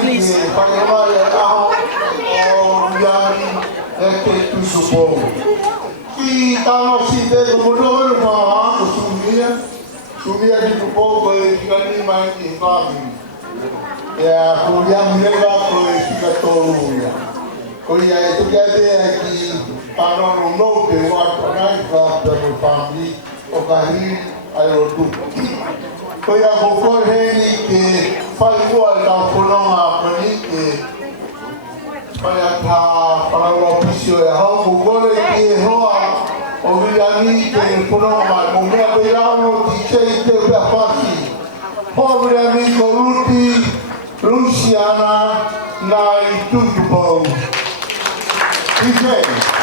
Please. Sumia di poco e di mangi fammi. E vogliamo levare questa toluia. Quindi tu che chi parlano no che guarda canca per i famigli o cari allo tutto. Poi a poco che fai vuoi da fonoma che fai a parlare più e a poco che roa Obrigado, Ponoma, Mumia Beirano, DJ Teuta Fati, pobre amigo Ruti, Luciana, Nai Tutupão. DJ.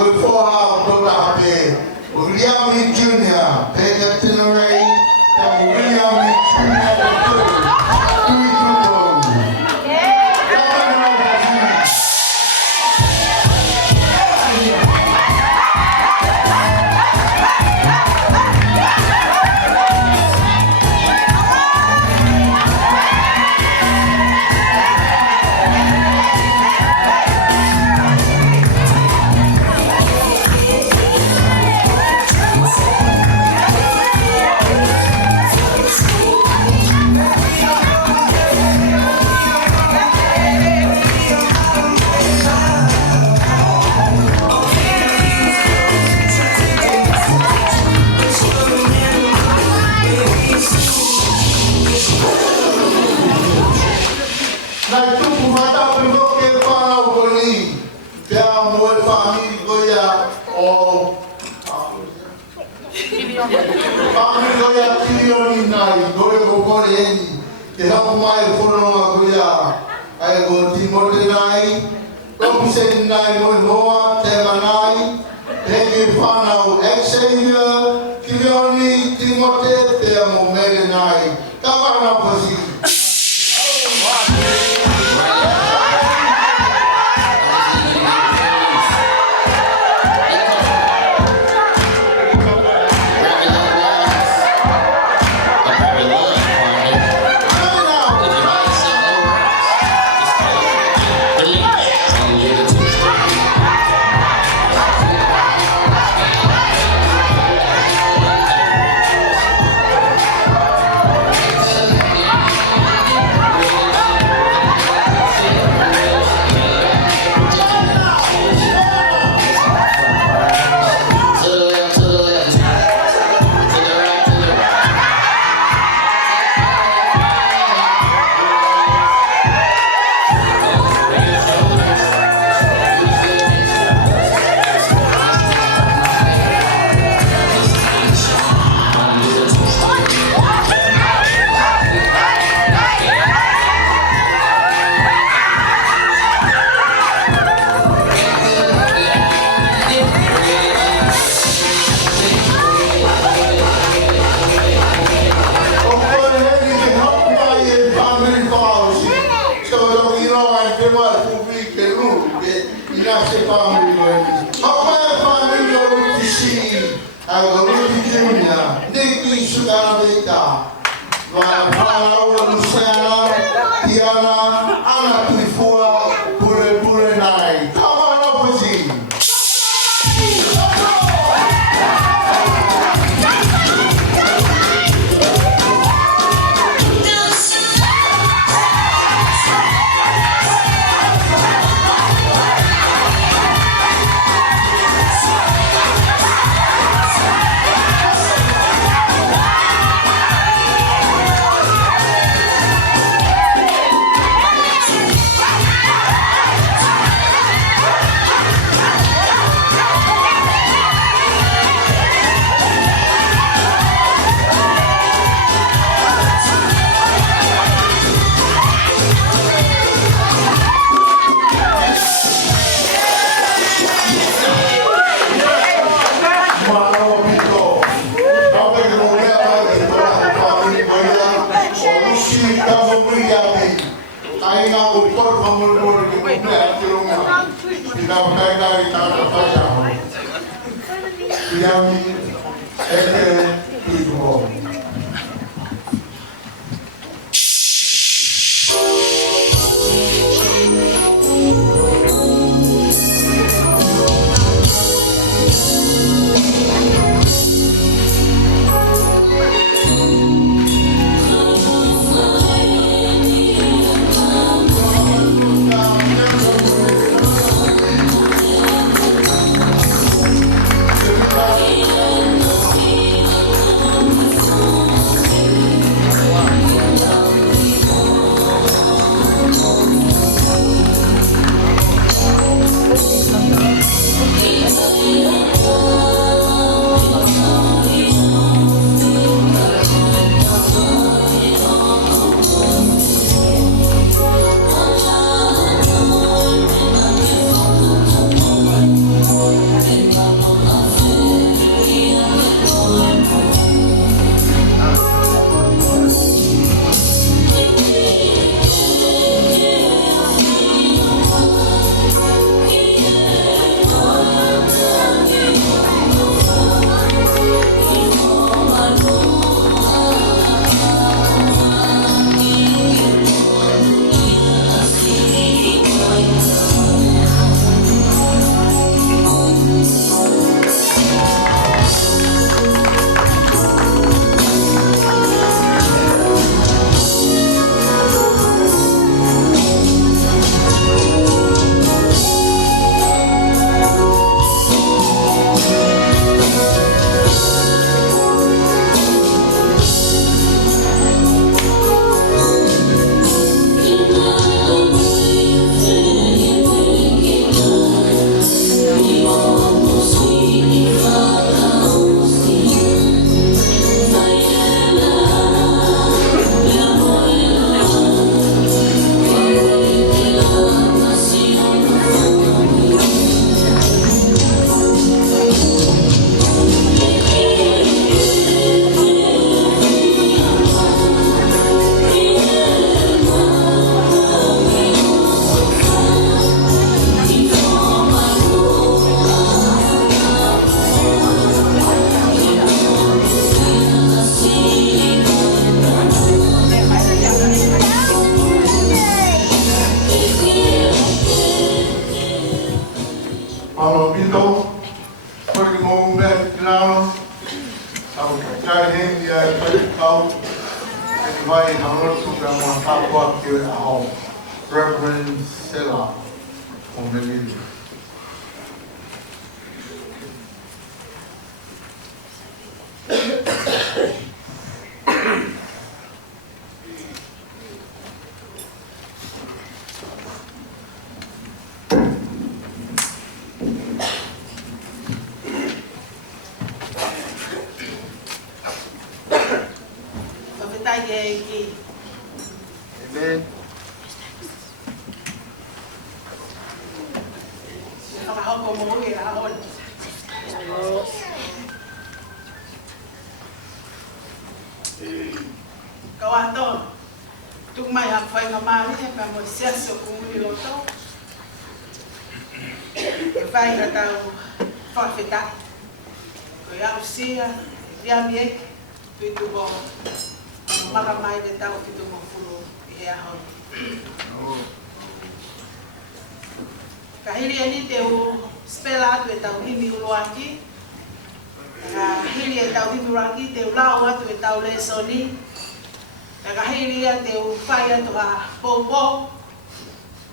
before our brother, William Jr., Pega Tinere, and William Jr. the third. wakil ahau Reverend Sela Omelili. Amen. Kawato, tumay hapay nga mali, pa mo siyaso kung niloto. Vai na tao, pafita. Kaya usia, diamyek, tuito mo, makamay na tao, tuito mo fulo, ihahon. Kahili ani teu spela tu tau himi uloaki. Kahili tau himi uloaki teu lawa tu tau lesoni. Kahili teu faya tu a popo.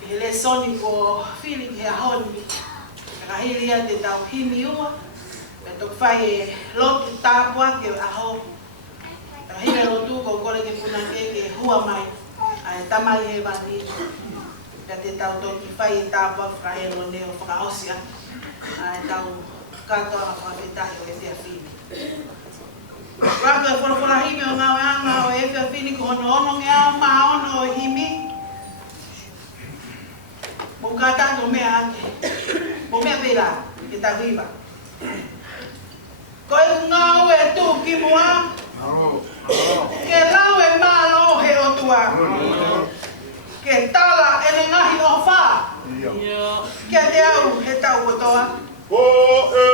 Lesoni ko feeling he honi. Kahili te tau himi ua. Tu faya lot tapua ke aho. Kahili lotu ko kole ke punake ke hua mai. Ai tamai he bani. Dati tau toki whai tāpua whakaero neo whakaosia. Tau katoa whakawetahi o e whia whini. Rako e whorowhora hime o ngāwe anga o e whia whini ko hono ono ngea maa ono o himi. Mo kātāto mea ake. Mo mea pera e tau hiwa. Ko e ngāwe tū ki mua. Ke lau e mālo he o tua. Ke tala e ngahi o wha. Kia te au he tau kotoa. Ko e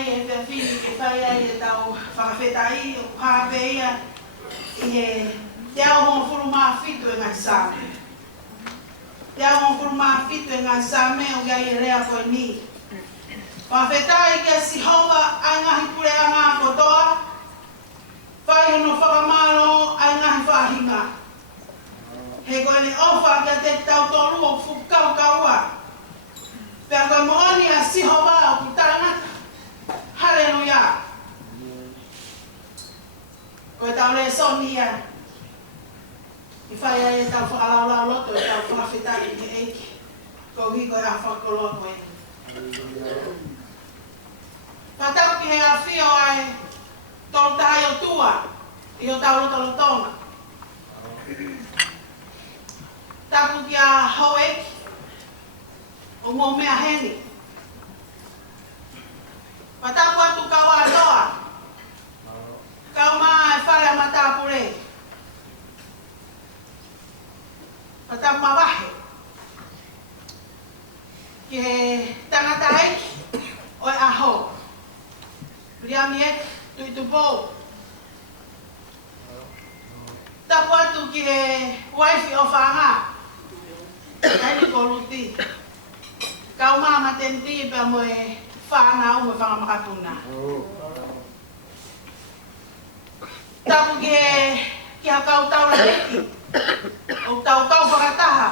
ai e te fili ke whai ai e tau whakawhetai o pāpeia i e te au hongo furu maa fitu e ngai sāme. Te au hongo furu maa fitu e ngai sāme o gai e rea koe ni. Whakawhetai ke sihoa ai ngahi pure a ngā kotoa, whai hono whakamalo ai ngahi whahinga. He koe ne ofa kia te tau tolu o fukau kaua. Pea koe mooni a sihoa o ku tāngata. Hallelujah. Koe tau le soni ia. I whai ai e tau whakalau loto e tau whakawhetai ni eiki. Ko hi koe a whakoloa koe. Patau ki he a whio ai tolu tai o tua i o tau loto lotona. Tapu ki a hau eki o mō mea heni. Patapu atu kau atoa. Kau maa e whare a matapu re. Patapu mawahe. Ki he tangata eki o e aho. Riami eki tui tupo. Tapu atu ki he waifi o whanga. Kaini ko luti. Kau maa matenti pe mo e whana o me whanga makatuna. Tapu ki ha kau tau la eki. O tau kau whakataha.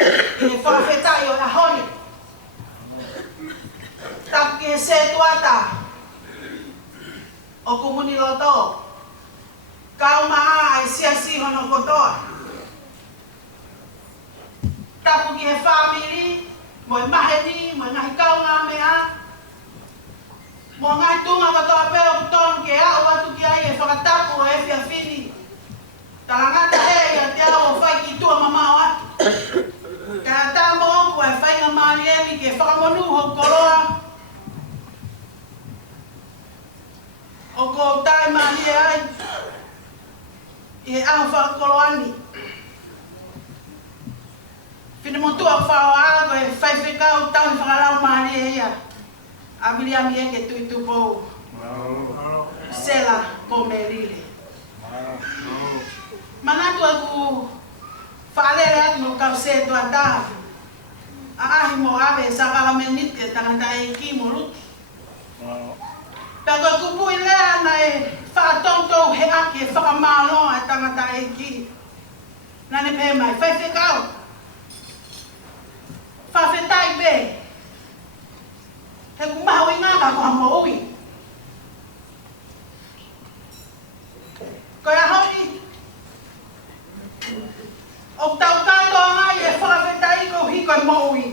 I he whakawhetai o ahoni. Tapu ki he se tuata. O kumuni loto. Kau maa ai siasi hono kotoa. Tapu ki he family. Mo e maheni, mo e ngahi kau ngā mea. Mo ngai tunga katoa peo kutonu ke au atu ki ai e whakatapu o e whia whini. Talangata e ia te au o whai ki tua mamao atu. Ka tā mo oku e whainga maari emi ke whakamonu ho koloa. O ko tai maari e ai. I e au whakakoloani. Whina motua whao āgo e whaiwhekau tau i whakalau maari e ia. A Miriami e ke tui tupo. Sela po me rile. Manatu aku whaalere atu no kau se tua taha. A ahi mo ave sa kalamenit ke tangata e ki mo luti. Pea koe kupu i lea na e whakatontou he aki e whakamalo e tangata e ki. Nane pe mai whaiwhekau. Whawhetai be. He kumaho i ngāka ko hamo ui. Koe ahoni. O tau katoa ngai e whawhetai ko hiko e mo ui.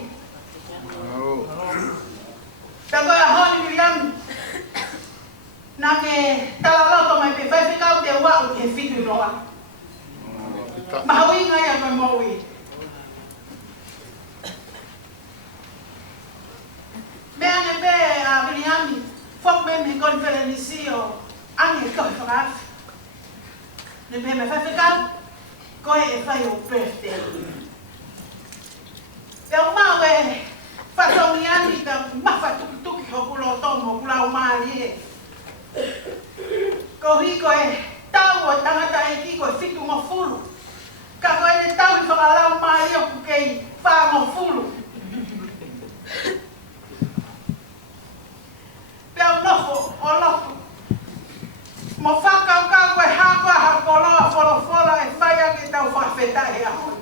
Pea koe ahoni Miriam. Nā ke talaloto mai pe whaiwhekau te wau ke whitu noa. Maho i ngai a koe mo ui. Mea ne pe a Miriami, fok me me konferenisi o ange koe whakaafi. Ne pe me whaiwhekau, koe e whai o birthday. Pea umau e whatongi ani ka mawha tuki ho kulo tomo, kula o maari e. Ko hiko e tau o tangata e ki koe whitu mo fulu. Ka koe ne tau i whakalau maari o kukei wha mo fulu. Pea nofo o lofu. Mo whakaukau koe hākua hakoloa wholofola e whaia ke tau whawhetai ahoi.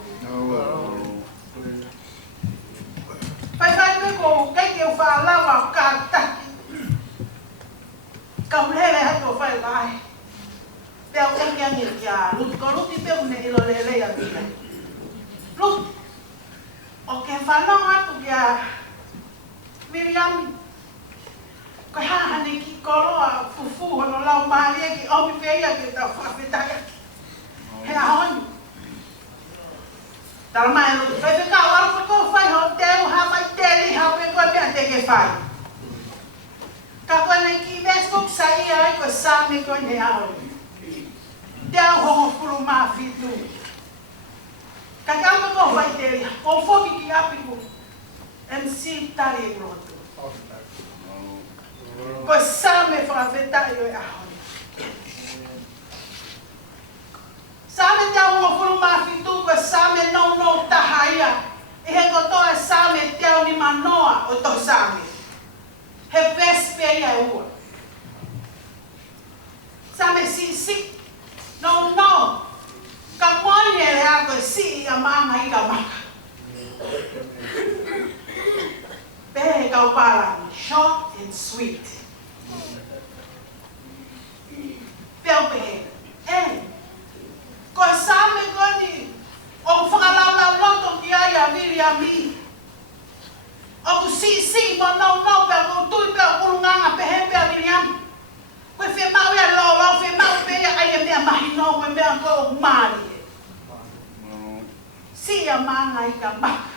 Whai me ko keiki o whaalawa ka taki. Ka ulele hato whai lai. Pea o keiki angi kia luti. Ko luti peu ne ilo lelei a vila. Luti. O ke whanau atu kia Miriami. Koe hahane ki koloa fufu hono lau maari e ki omi whia ke tau whawhetai aki. He ahoni. Tala mai luti. Whaiwhekau alfa ko whai ho teu hawai teli hape koe pia te ke whai. Ka koe nei ki Facebook sa ia ai koe sāme koe ne ahoni. Te au hongo furu maa whitu. Ka kama ko whai teli. O whoki ki api ko. MC tari e roto. Ko same whakawhetai o e ahoni. Same te au ngofuru mafitu ko same no taha ia. E he kotoa same te au ni manoa o to same. He vespe ia e ua. Same si. No. Ka moani e rea koe si ia maanga i ka maka. Pehe kau parang, short and sweet. Peu pehe. Koe same koni, o whakalauna loto ki ai a viri a mi. O ku si, mo no, peu ku tui peu kurunganga pehe peu viri ami. Koe whi mau ia lo, whi mau pehe ai e mea mahino, koe mea ko maari. Si a maanga i ka maka.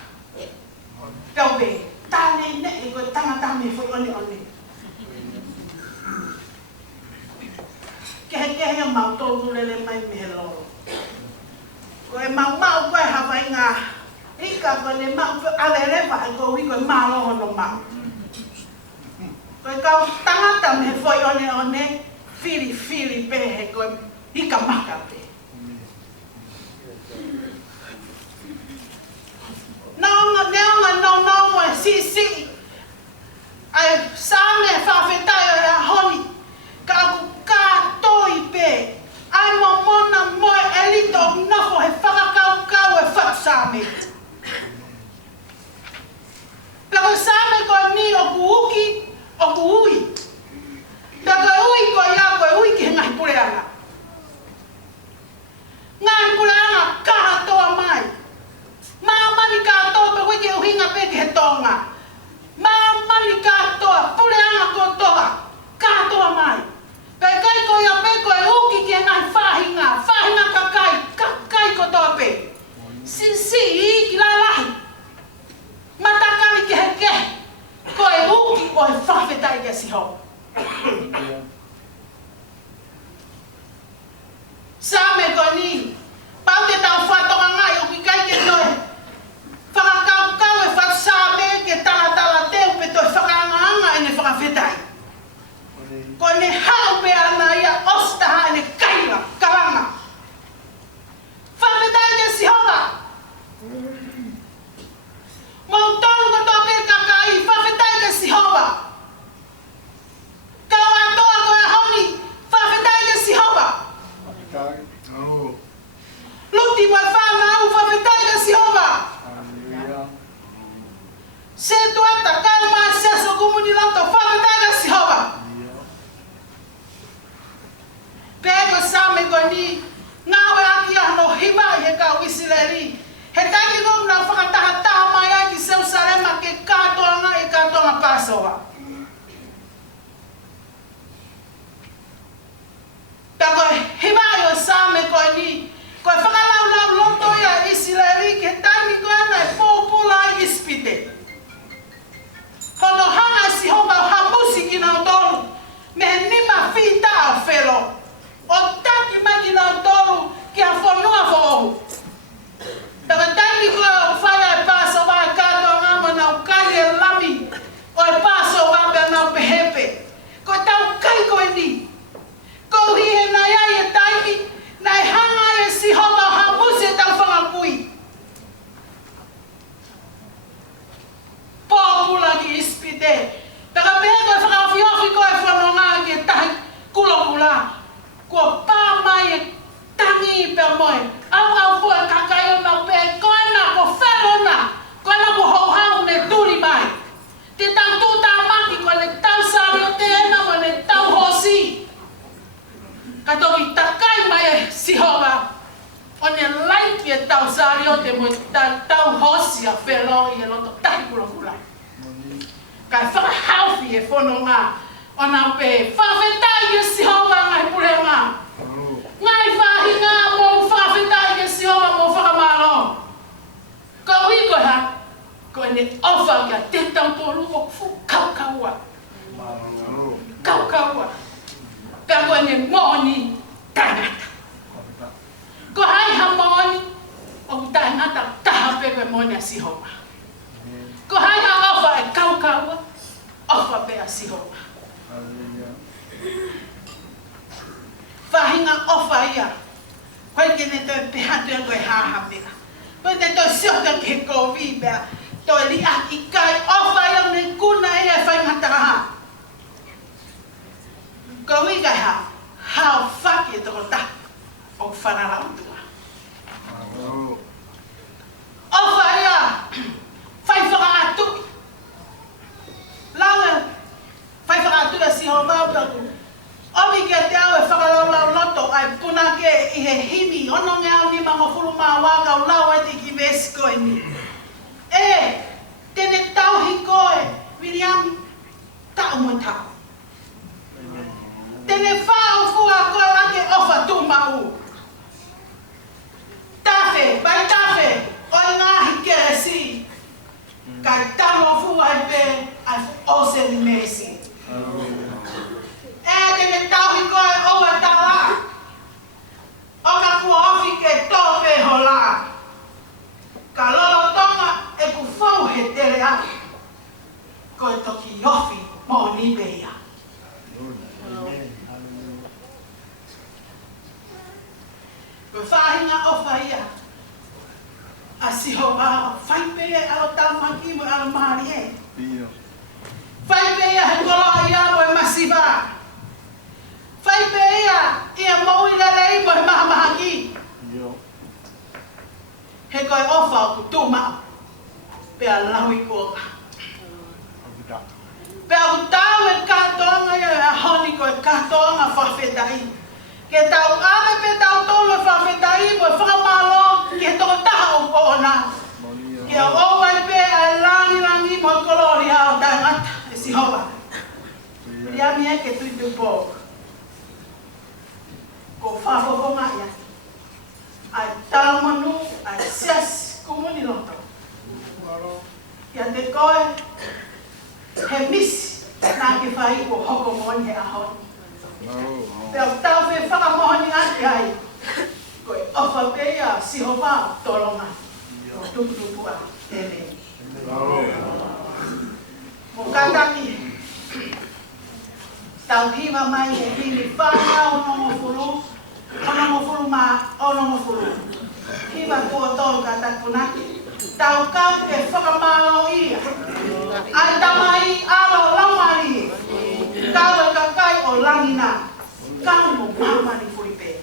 Peu pehe. Tane ne ko tangata me foi oni. Ke mau to lele mai me lo. Ko e mau ko e hawai nga. Ika ko le mau ale reva ko wi ko malo no mau. Ko ka tangata me foi oni fili pe ko ika maka pe. No, si. Ai same whawhetai o ea honi. Ka toi pe. Ai mona moe elito nofo he whakakau e whaksame. Pero same ko ni o ku uki, o ku ui. Pero ui ko ia ko ui ki ngai pureanga. Ngai pureanga kaha toa mai. Mama ni katoa pe wiki uhinga pe ke tonga. Mama ni katoa pureanga ko toa. Katoa mai. Pe kai ko ia pe ko e uki ki ngai whahinga kakai ko toa pe. Si i ki la lahi. Matakari ke he ko e uki o e whawhetai ke si ho. Same ko ni. Pau te tau whatonga ngai o ki kai ke toi. Whakakau e whaksame ke tala teu pe toi whakanganga e ne whakawhetai. Ko ne hau pe ana ia ostaha e ne kaira, karanga. Whakawhetai ke si honga. Mau tolu ko tō pe kakai, whakawhetai ke si honga. Kau atoa ko e honi, whakawhetai ke si honga. Luti mai whanau, whawhetai ke si honga. Se tuata kalma seso kumuni lanto whawhetai ke si honga. Pego same ko ni, ngawe aki ano hiba he ka wisileri. He taki ngom na whakataha mai ai ki seu sarema ke katoanga e katoanga pasoa. Pego hiba yo same ko ni, ko whakalau loto ia isileri ke taki ko ana e popula ispite. Hono hana si honga hamusi ki na tolu, me nima fita a felo. O taki mai ki na tolu ki a whanua who'ohu. Taka taki ko o whaia e paso wa e kato ngama na ukari e lami o e paso wa pe na pehepe. Ko tau kai ko e ni. Ko hihe na iai e taiki, na e hanga e si honga hamusi e tau whangakui. Pōpula ki ispite. Taka pehe ko e whakawhiofi ko e whanonga ki e tahi kulokula. Ko pā mai e tangi pe moe. Au fo e kakai o nau pe koe na ko whenona. Koe na ko hauhau ne turi mai. Te tau tūtā maki ko ne tau sari o te ena mo ne tau hosi. Ka toki takai mai e sihova. O ne laiki e tau sari o te mo tau hosi a whelo i e loto tahi kula. Ka whakahaufi e whanonga. O nau pe whawhetai e sihova ngai purenga. Ngai whahinga mo whawhetai e sihova mo whakamaro. Ko hui koe ha, ko ne ofa kia te tau tōru o fu kaukaua. Kaukaua. Ka ko ne moni tangata. Ko hai ha moni o tangata taha pe koe moni a sihova. Ko hai ha ofa e kaukaua, ofa pe a sihova. Whahinga ofa ia. Koe kene toi pehatua koe hahamena. Koe te toi siota ke kovi bea. Toi li aki kai ofa ia me kuna ia whaingata ha. Koe kai ha. Hao whaki e toko ta. O whanara utua. Ofa ia. Whai whakaatu. Laue. Whai whakaatu ia si ho mautaku. Omi ke te au e whakalau loto ai puna ke I he himi ono me au ni mangofuru maa waka u lau e te ki vesi koe ni. E, tene tau hi koe, Miriam, tau mo tau. Tene whao fua koe ake ofa tu mau. Tafe, bai tafe, oi ngahi kere si. Kai tamo fua e pe, ai ose ni mesi. Tene tau hi koe oa tala. O ka kua ofi ke tope hola. Ka lolo tonga e ku fau he tere aki. Koe toki ofi mo ni beia. Koe whahinga ofa ia. A siho a whai pea alo tamaki mo alo mahari e. Whai pea he koloa ia mo e masiva. Whai pe ia mau I lelei mo he maha ki. He koe ofa o ku tūmau. Pea laui kua. Pea ku tau e kātoanga ia e honi koe kātoanga whawhetai. Ke tau ame pe tau tolu e whawhetai mo e whakamalo ki he toko taha o koona. Ki a owai pe a langi mo e kolori hao tai ngata e si hoa. Riami e ke tui tu pō. Ko whawhawhonga ia. Ai taumanu, ai sias kumuni loto. Ia te koe, he misi, nā ke whai ko hoko moni he ahoni. Pea tau whi whakamohoni ati ai. Koe ofa pea siho wā tolonga. Ko tuputupua, tēne. Mo kataki. Tau hiwa mai e hini whanga o nongo furu. Ono mo furu ma, ono mo furu. Hiwa kua tolu ka takunaki. Tau kau ke whakamalo ia. Ai tamai alo laumari. Tau e kakai o langina. Kau mo mamani furipe.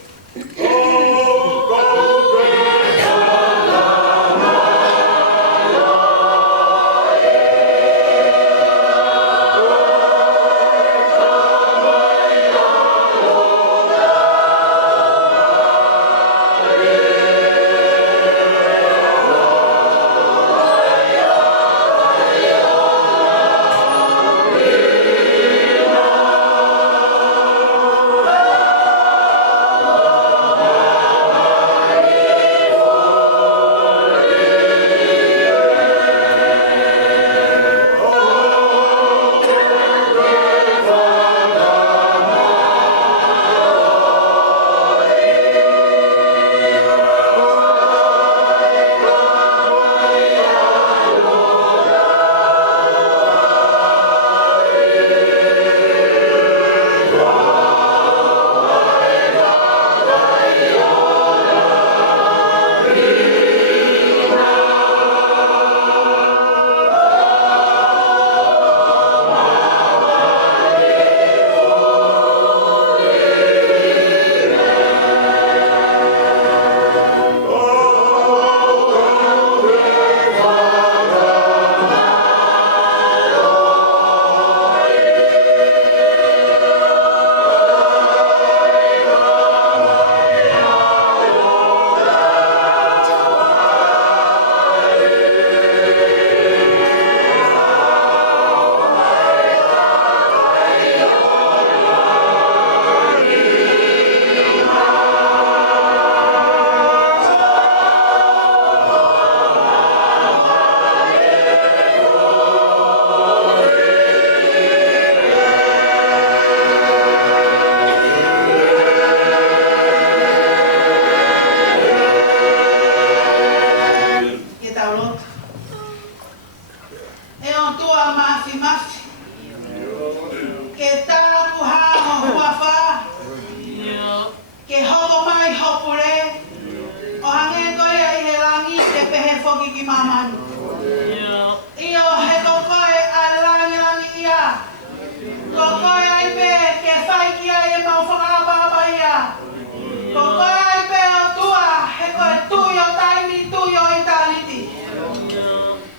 ke tāku hāma huawha, ke hoko mai hopure, o hange koe ai he langi te pehe whoki ki mamani. Io he kokoe ai langi ia, kokoe ai pe ke whai ki ai e mau whakapapa ia, kokoe ai pe o tua, he koe tui o taimi, tui o italiti.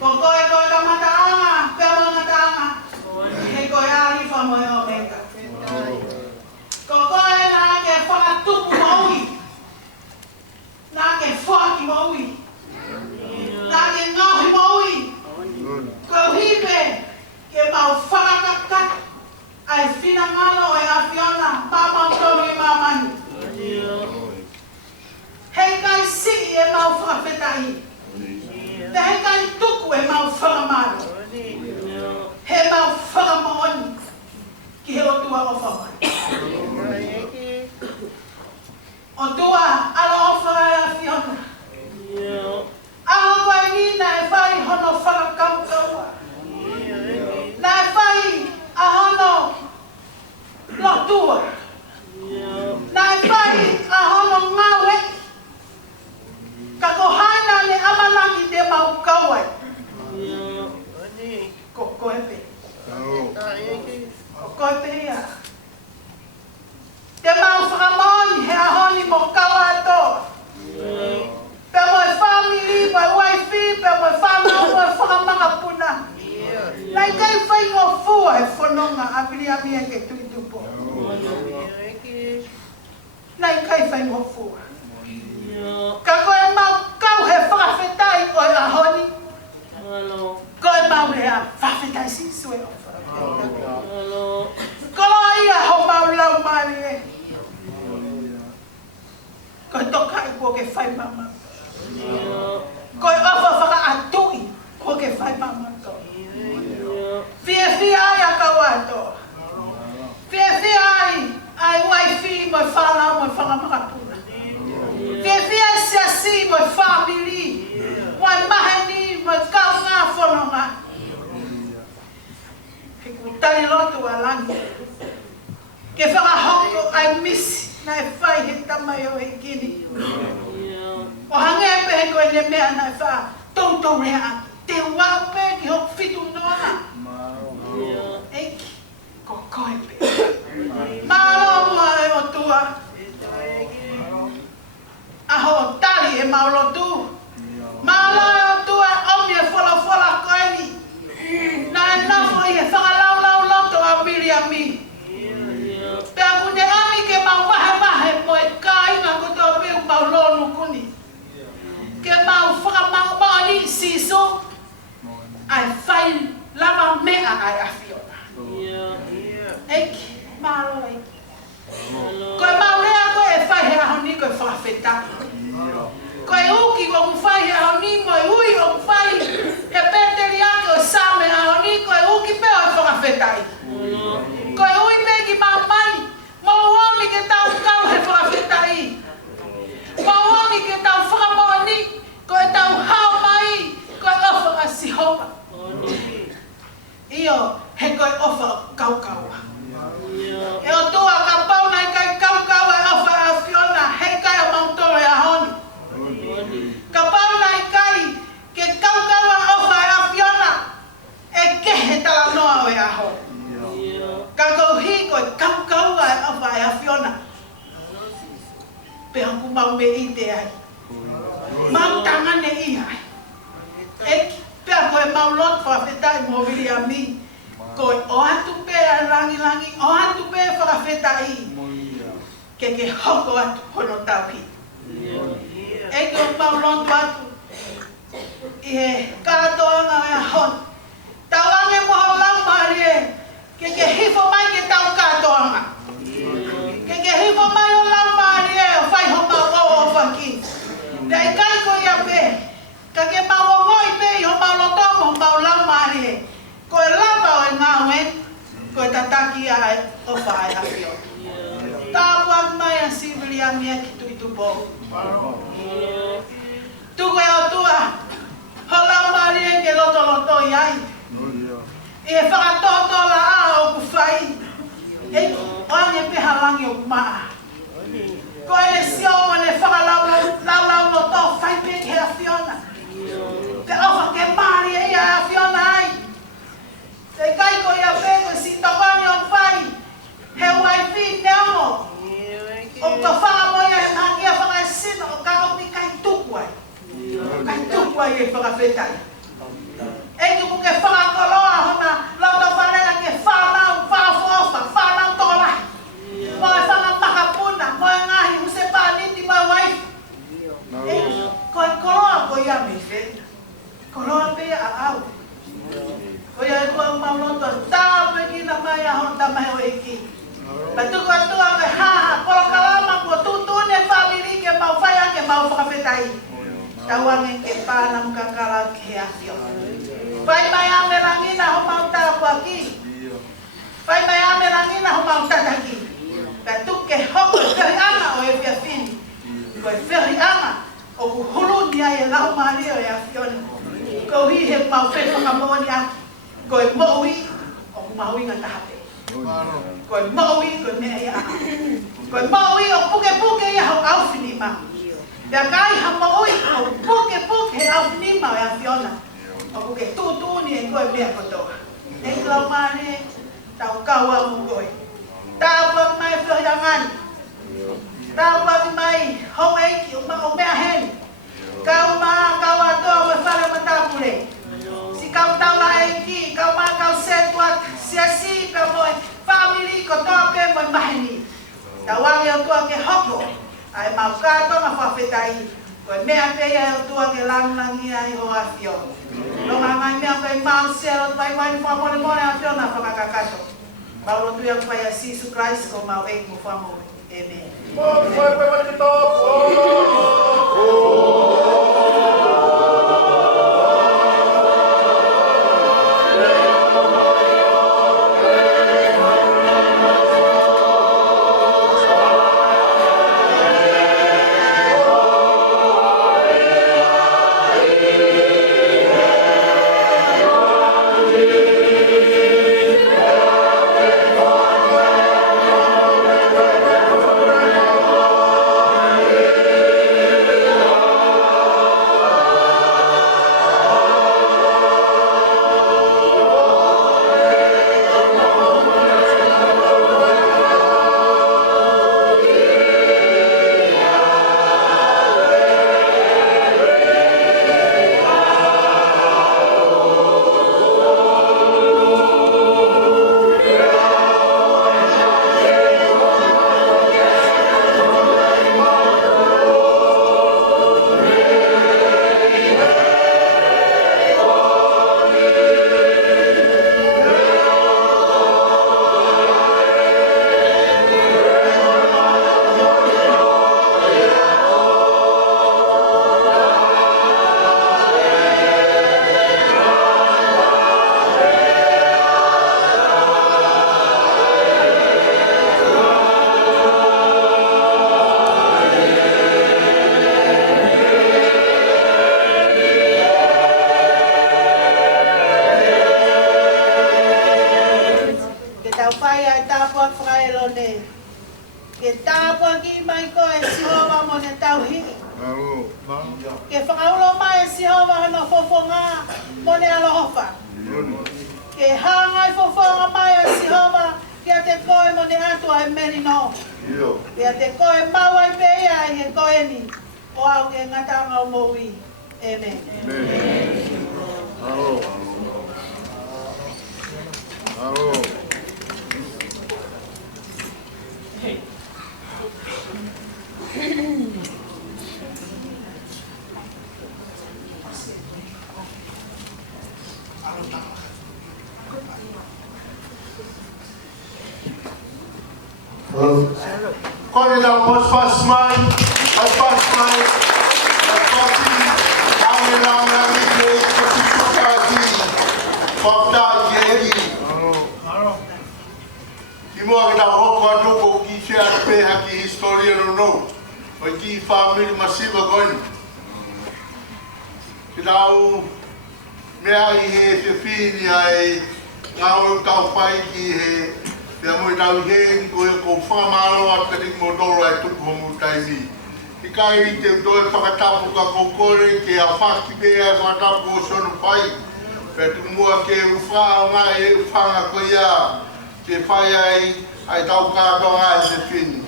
Kokoe koe ka mataanga, pe mga taanga, he koe alifa moe o meka. Kokoe nā ke whakatupu maui, nā ke whaki maui, nā ke ngauhi maui, ko hipe ke mau whakakakat, ai whina ngalo e a whiona, pāpau tōru e mamani. Hei kai si e mau whakawhetai, te hei kai tuku e mau whakamaro, he mau whakamooni, ki he otua o whamai. O tua, ala o whakai a whiona. Aho koe nina e whai hono whakakaukaua. Nā e whai a hono lotua. Nā e whai a hono ngawe. Ka ko haina le amalangi te mau kauai. Ko koe pe. Ko koe pe ia. Te mau whakamoni he ahoni mo kaua atoa. Pe moe family, moe waifi, pe moe whanau, moe whakamanga puna. Nai kai whai ngō fua e whanonga a pili a mia ke tui tupo. Nai kai whai ngō fua. Ka koe mau kau he whakawhetai o e ahoni. Koe mau he a whakawhetai sisu e o whakawhetai. Koe ia ho mau lau mani e. Koe toka i kua ke whai mama. Koe ofa whaka atui kua ke whai mama to. Fia ai a kau ato. Fia ai waifi mo whanau mo whangamakapuna. Fia siasi mo family. Mo mahani mo kau ngā whanonga. He kutari lotu a langi. Ke whakahoko ai misi. Na e whai he tamai o he kini. O hange e pehe koe ne mea na e wha tautou rea aki. Te wape ki hok fitu noa. Eiki, ko koe pehe. Mālo mua e o tua. Aho o tali e maulotu. Mālo e o tua omi e whala koe ni. Na e nafo i e whakalau loto a miri a mi. Pe a kune ami ke mau wahe mo e kāinga koto meu mau lonu kuni. Ke mau whakamau maani siso, ai whai lava mea ai a whiona. Eiki, mālo eiki. Koe mau rea koe e whai he ahoni koe whakawheta. Koe uki o mwhai he ahoni mo e ui o mwhai he pēteri ake o same ahoni koe uki pe o e whakawhetai. Koe ui pe ki mau mani. Mau omi ke tau kau he whakawhetai. Mau omi ke tau whakamoni, koe tau hao mai, koe ofa a sihopa. Io, he koe ofa kaukaua. E o tua ka pauna i kai kaukaua e ofa a whiona, he kai o mautoro e ahoni. Ka pauna i kai ke kaukaua ofa e a whiona, e kehe tala noa o e ahoni. Ka kouhi koe kaukaua e ofa e a whiona. Pe haku mau me i te ai. Mau tangane i ai. Eki, pe a koe mau lot whawhetai mo viri a mi. Koe o atu pe a langi, o atu pe whawhetai. Ke hoko atu hono tauhi. Eki o mau lotu atu. I he kātoanga e a hon. Tauange moho lau maari e. Ke hifo mai ke tau kātoanga. Ke hifo mai o lau maari e o whai ho mau o whaki. Te kai ko ia pe. Ka ke mau o ngoi pe i ho mau lotomo ho mau lau maari e. Ko e lava o e ngāwe. Ko e tataki ai o whai a whio. Tāpu ak mai a sivili a mia ki tui tupo. Tuko e o tua. Ho lau maari e ke loto i ai. E whakatoto la a o ku whai. E oange pe halangi o maa. Ko ele sio mo le whakalau no tō whaipek he a Fiona. Te ofa ke maari e ia a Fiona ai. Te kai ko ia peko si tokoni o whai. He waifi ne ongo. O to whakamoia he mahangia whaka e sino o ka opi kai tukuai. Kai tukuai e whakawhetai. E tuku ke whakakoloa hona loto whanea ke whanau, whafofa, whanau tōlai. Moe whakamahapuna, moe ngahi huse pāniti mai waifu. E koe koloa ko ia me whena. Koloa pia a au. Ko ia e kua mauloto, tāpe kina mai a honta mai o eki. Patuko atua koe haha, kolo kalama kua tutune whamiri ke mau whaia ke mau whakawhetai. Tauangen ke pānam kakala ke ahio. Pai mai ame langina ho mau tāpua ki. Pai mai ame langina ho mau tataki. Patuke hoko whiri anga o e whia whini. Koe whiri anga o ku hulu ni ai e lau mario e a Fiona. Ko hi he mau whenonga moani a. Koe moui o ku maui ngā tahape. Koe moui koe mea ia a. Koe moui o puke ia ho au whini ma. Pea kai ha moui o puke he au whini ma e a Fiona. O ku ke tūtūni e koe mea kotoa. E lau mani tau kaua mu koe. Tāpua mai whiriangani. Tāpua mai hong eiki o mea heni. Kau maa, kau atoa me whare matapure. Si kau taula eiki, kau maa kau setuat, siasi pe moe, family ko toa pe moe maheni. Tawangi o tua ke hoko, ai mau kātonga whawhetai. Koe mea pe ia o tua ke langangi ai ho a Fiona. Longa ngai mea koe mau sero, vai waini whamone mone a Fiona whakakakato. Paulo tu yang pai a Jesus Christ ko mau e mo famo. Amen. Ke whakaulo mai si hawa hana fofonga mone alohofa. Ke hangai fofonga mai si hawa kia te koe mone atua e merino. Kia te koe mawai peia i he koe ni o au ke ngatanga o moui. Amen. Koi la pas mai, ame la nami ke kutukati, fakta yegi. Timo kita hoko atu ko ki pe haki historia no, o ki family masiva goin. Kita au me ai he se fini ai ngau kau pai ki he Pea mo tau he ko e ko whamaro a kari mo doro ai tuku homu taimi. I kai te utoe whakatapu ka kokore ke a whaki pea whakatapu o sono pai. Pea tu mua ke uwha nga e uwhanga ko ia ke whai ai tau kātonga e se whini.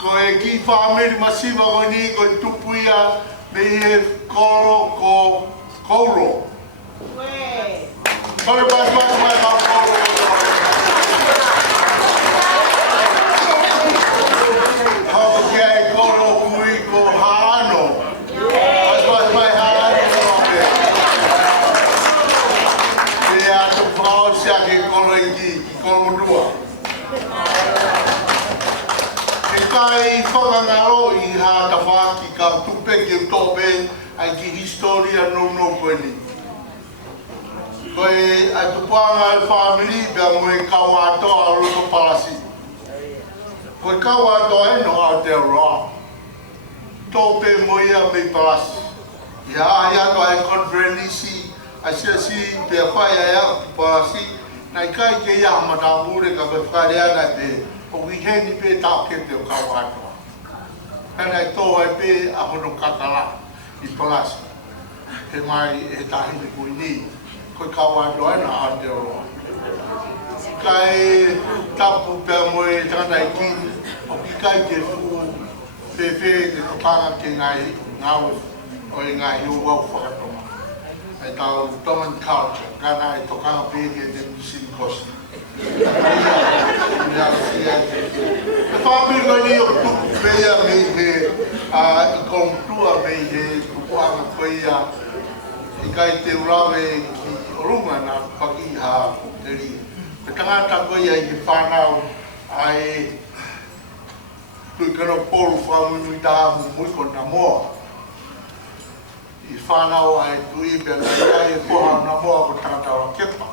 Ko e ki whamiri masiva o ni ko e tupu ia me he koro ko kouro. Kore pai mai kau kouro. Hau ke ai koro kui ko haano. Pai mai haano ake. Te atu whao sia ke koro iki ki koro mudua. E kai whakangaro i ha tawhaki ka tupe ki utope ai ki historia no koe ni. Koe ai tupanga e whamiri bea moe kawatoa a roto palasi. Koe kawatoa e no Aotearoa. Tope moia me palasi. Ia ahi ato ai konferenisi a si bea whai ai a palasi. Nai kai ke ia matamure ka pe whare ana pe o wiheni pe tau ke te o kawatoa. Kana e tō ai pe a hono kakala i palasi. He mai e tahini kui ni. Koe kawatoa e na Aotearoa. Kai tapu pea moe tangata i kini, o ki kai ke fu pepe ke tokanga ke ngai ngau o i ngai hiu wau whakatonga. E tau Doman culture, gana e tokanga pēke te Musini Kosi. E whapinga ni o tuku pēia me he i kongtua me he tukuanga koia i kai te urawe ki orunga na paki ha te ria. Te tangata koe ai ki whanau ai tui kano polu whamunui tāmu muiko na moa. I whanau ai tui pia ngai e poha na moa ko tangata ora kepa.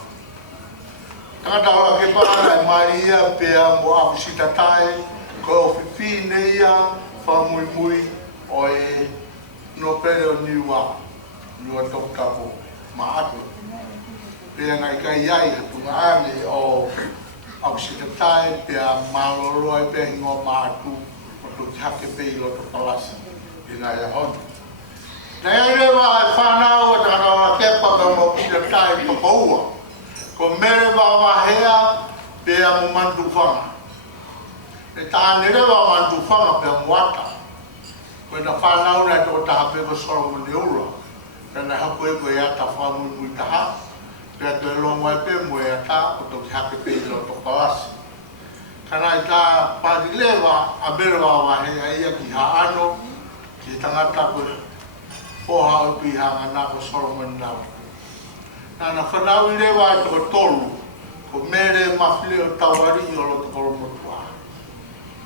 Tangata ora kepa ai maria pia mo akusita tae koe o whiwhi neia whamui mui o e no pere o niwa niwa tokutapo ma atu. Pea ngai kai iai hatunga ane o akusita tae pea maloro ai pea hingo maatu o tu ki hake pei loto palasi i ngai a honu. Nei ai rewa ai whanau o tana wa kepa ka mo kita tae pakaua. Ko mere wawa hea pea mo mantu whanga. E tāne rewa mantu whanga pea muata. Ko na whanau nai tō taha peko soro mo neura. Pea nai hapu e koe ata whamu mui taha. Pea te longo ai pe moe a tā o toki hake pe i loto palasi. Kana i tā pārilewa a merewa wahe a ia ki haano ki tangata koe poha o pi hanga nā ko Solomon nau. Nāna whanau i lewa e toko tolu ko mere mawhile o tawari i o loto koromotua.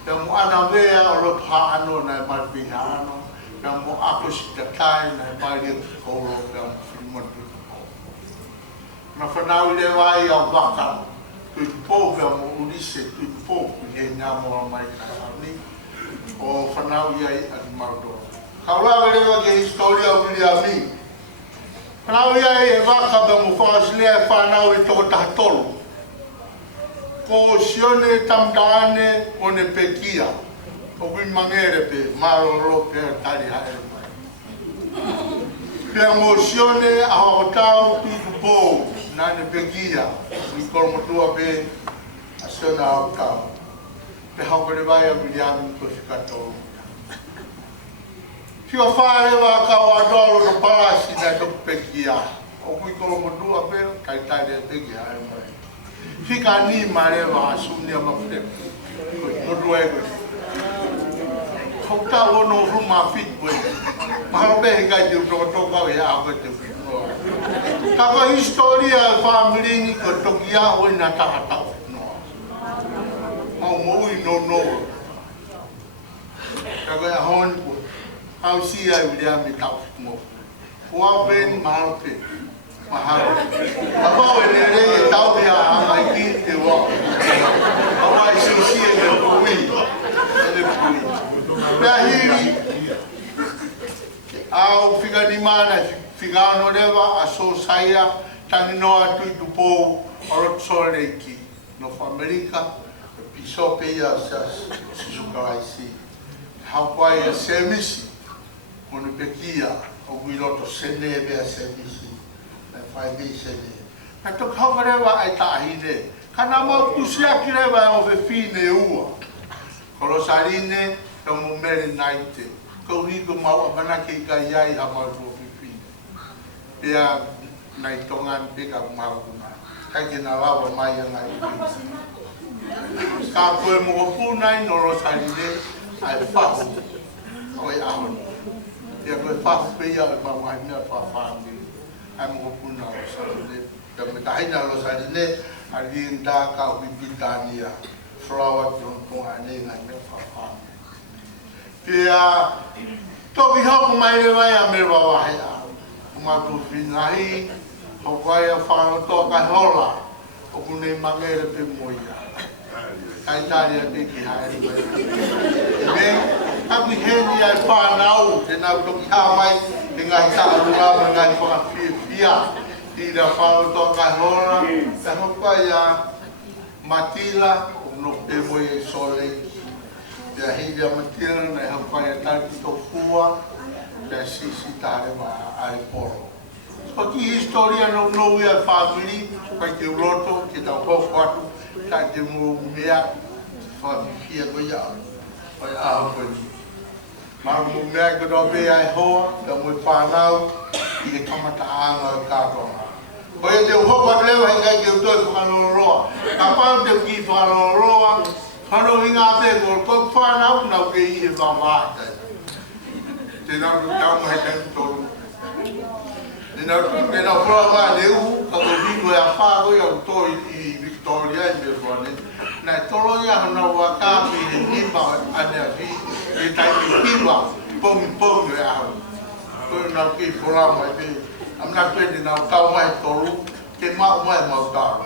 Pea mo ana wea o loto haano na e maripi haano. Pea mo ako si te tae na e maripi kouro pea mo whilimotu. Na whanau i lewa i a waka, tui pō pia mo ulise, tui pō kui he ngā moa mai kasani, o whanau i ai a Maudo. Kaulawa lewa ke historia o Williami. Whanau i ai e waka pia mo whakasilea e whanau i toko tahatolu. Ko sione tamtaane o ne pekia, o kui mangere pe, maroro pe tari haere mai. Pia mo sione a hokotau tui pō, nane pekia, i koromotua pe a siona au tau. Pe haukare vai a Williami ko whikatoro. Whio whaewa ka o adoro no palasi na toku pekia. O kui koromotua pe, kai taire pekia ai mai. Whika ni marewa a sumnia mawhute. Koe e koe. Hautau ono ruma fit koe. Mahalo pehe kai te utokotokau e a koe te whit. Taka historia e whamiringi ko toki a oi na tahatau. Hau moui no no. Taka e honi ko. Hau si ai Williami tau mo. Hua pen mahalo pe. Mahalo. Hau e nere e tau ia a mai ki te wa. Hau ai si e me pui. Ele pui. Pea hiri. Au whika ni mana whikano rewa a so saia tani noa tui tupou o roto sore ki. no Amerika piso pe ia se sukaisi hapai a semisi ono pekia o guiloto sene be a semisi na fai be sene na to kawarewa ai tahine kana mo kusia kirewa o fe fine ua kolosarine to mo mere naite ko higo mau mana ke ka yai a mau fo fine pea nai tongan be ka mau kai ke na lawa mai ngai ka koe mo punai no rosarine ai fafu oi ahon ia koe fafu pe ia e mamai mea whawhangi ai mo puna rosarine ia me tahina rosarine a rinda ka wipitania flower tonga ne ngai mea whawhangi pia toki hauku mai re mai a mewa wahe a kumatu whinahi hokai a whano toka hola o kune mangere pe moia ai tari a teki haere mai. Aku heni ai whanau, te nau toki hawai, e ngai taarunga me ngai whakawhiawhia, i ra whanau toka hora, te hokai a Matila, o no pe moe e sole, te a hei a Matila, nei hokai a tarki to fua, te a sisi tare ma ai poro. So ki historia no no ia family, kai te uloto, ke tau hoko atu, kai te mo mea whawhia ko ia oi aho koni. Mara mo mea ko no mea e hoa, ka mo whanau i e kamata anga o kātonga. Ko e te hoko atu leo hei kai ke utoi whanoroa. Ka pāu te ki whanoroa, whanau hinga ape ko whanau nau ke i he whamātai. Te nau tu taunga hei tangu toru. Te nau whora mā leu, ka ko hiko e a whāgo i au toi i Victoria i me whane. Nai tolo ia hana wa kāpi he nipa ane a hi, e tai ki hiwa, pongi e aho. Koe nau ki whora mai te, amna kwene nau tau mai tolu, ke mau mai mau tāro.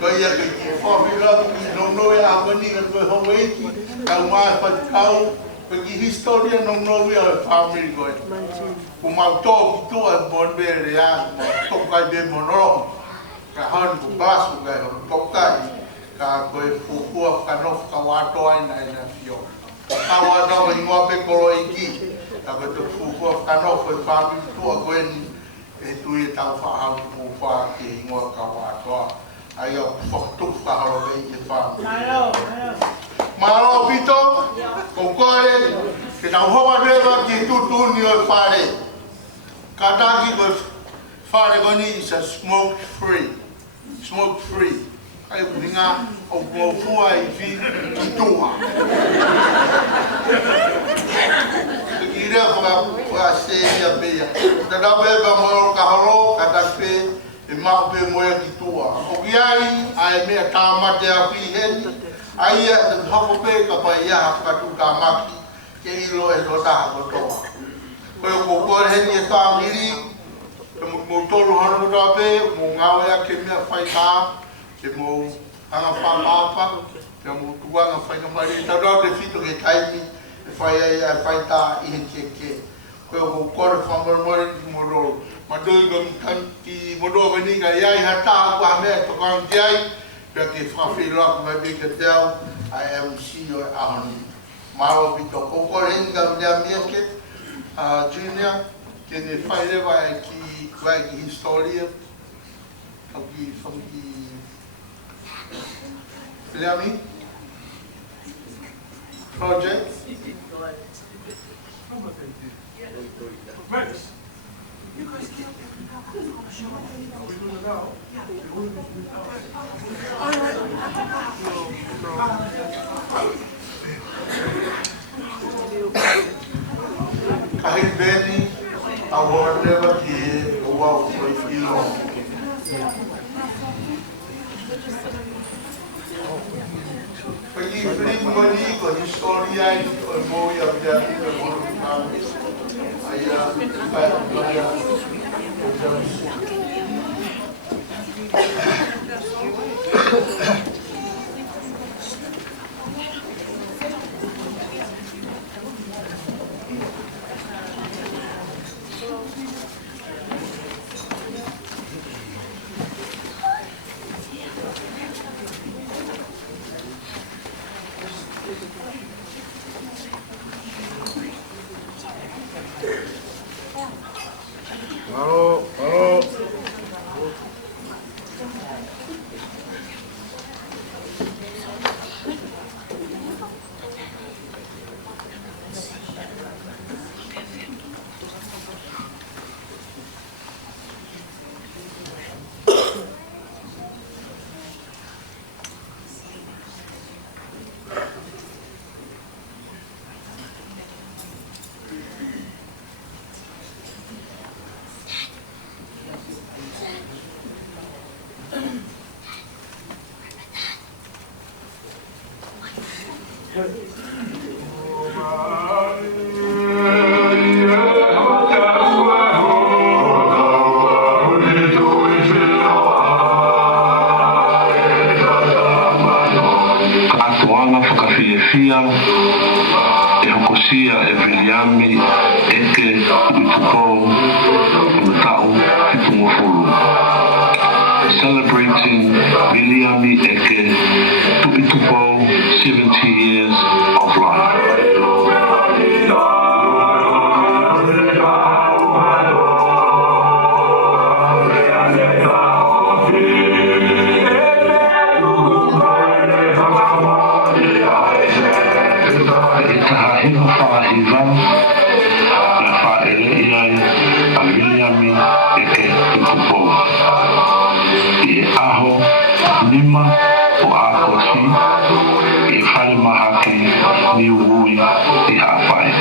Koe ia ki whawhira, ki nono e a wani ka koe hongo eki, kau mai whatikau, koe ki historia nono ia e whamiri koe. Ko mau tō ki tua e monbere a, tokai be monoro. Ka hon ku basu ka hon tokai ka koe fufua ka nof ka watoa ina ina fio. Ka watoa i mua pe koro iki ka koe te fufua ka nof e whami tua koe ni e tui e tau whahau fufua ki i mua ka watoa. Ai au whaktuk whaharo pe i e whami. Maro pito, ko koe ke tau hoa rewa ki tutuni o e whare. Ka taki koe whare koni is a smoke free. Smoke free. Ai uringa o fua i fi i tua. Ki rea whaka seia pia. Ta dawe ba moro ka horo, ka tape e mau pe moea ki tua. O ki ai, ai mea tāmate a fi heni. Ai e te hoko pe ka pai ia haka tu ka maki. Ke ilo e lo taha kotoa. Koe o kore heni e whamiri. Mo tolu hana mura pe, mo ngau ea ke mea whai tā, ke mo hanga whamapa, ke mo tuanga whai kamari. Tau rau te whito ke taimi, e whai ea e whai tā i he keke. Koe o kore whamoromori ki mo rolo. Ma doi ki mo rolo veni ka iai hata kua mea tokang ki ai, pia ke whawhiroa ku mai be ke teo, a MC o e ahoni. Maro pito, ko kore hini ka mea mieke, Junior, ke ne whai rewa e ki vai ki historia ki Leami project Kahibeni award never ki wow foi filo. Pergi beli ko historia ko mo ya dia ko mo ayah ayah i kupo. I aho nima o akosi i whare mahaki ni ui i hapai.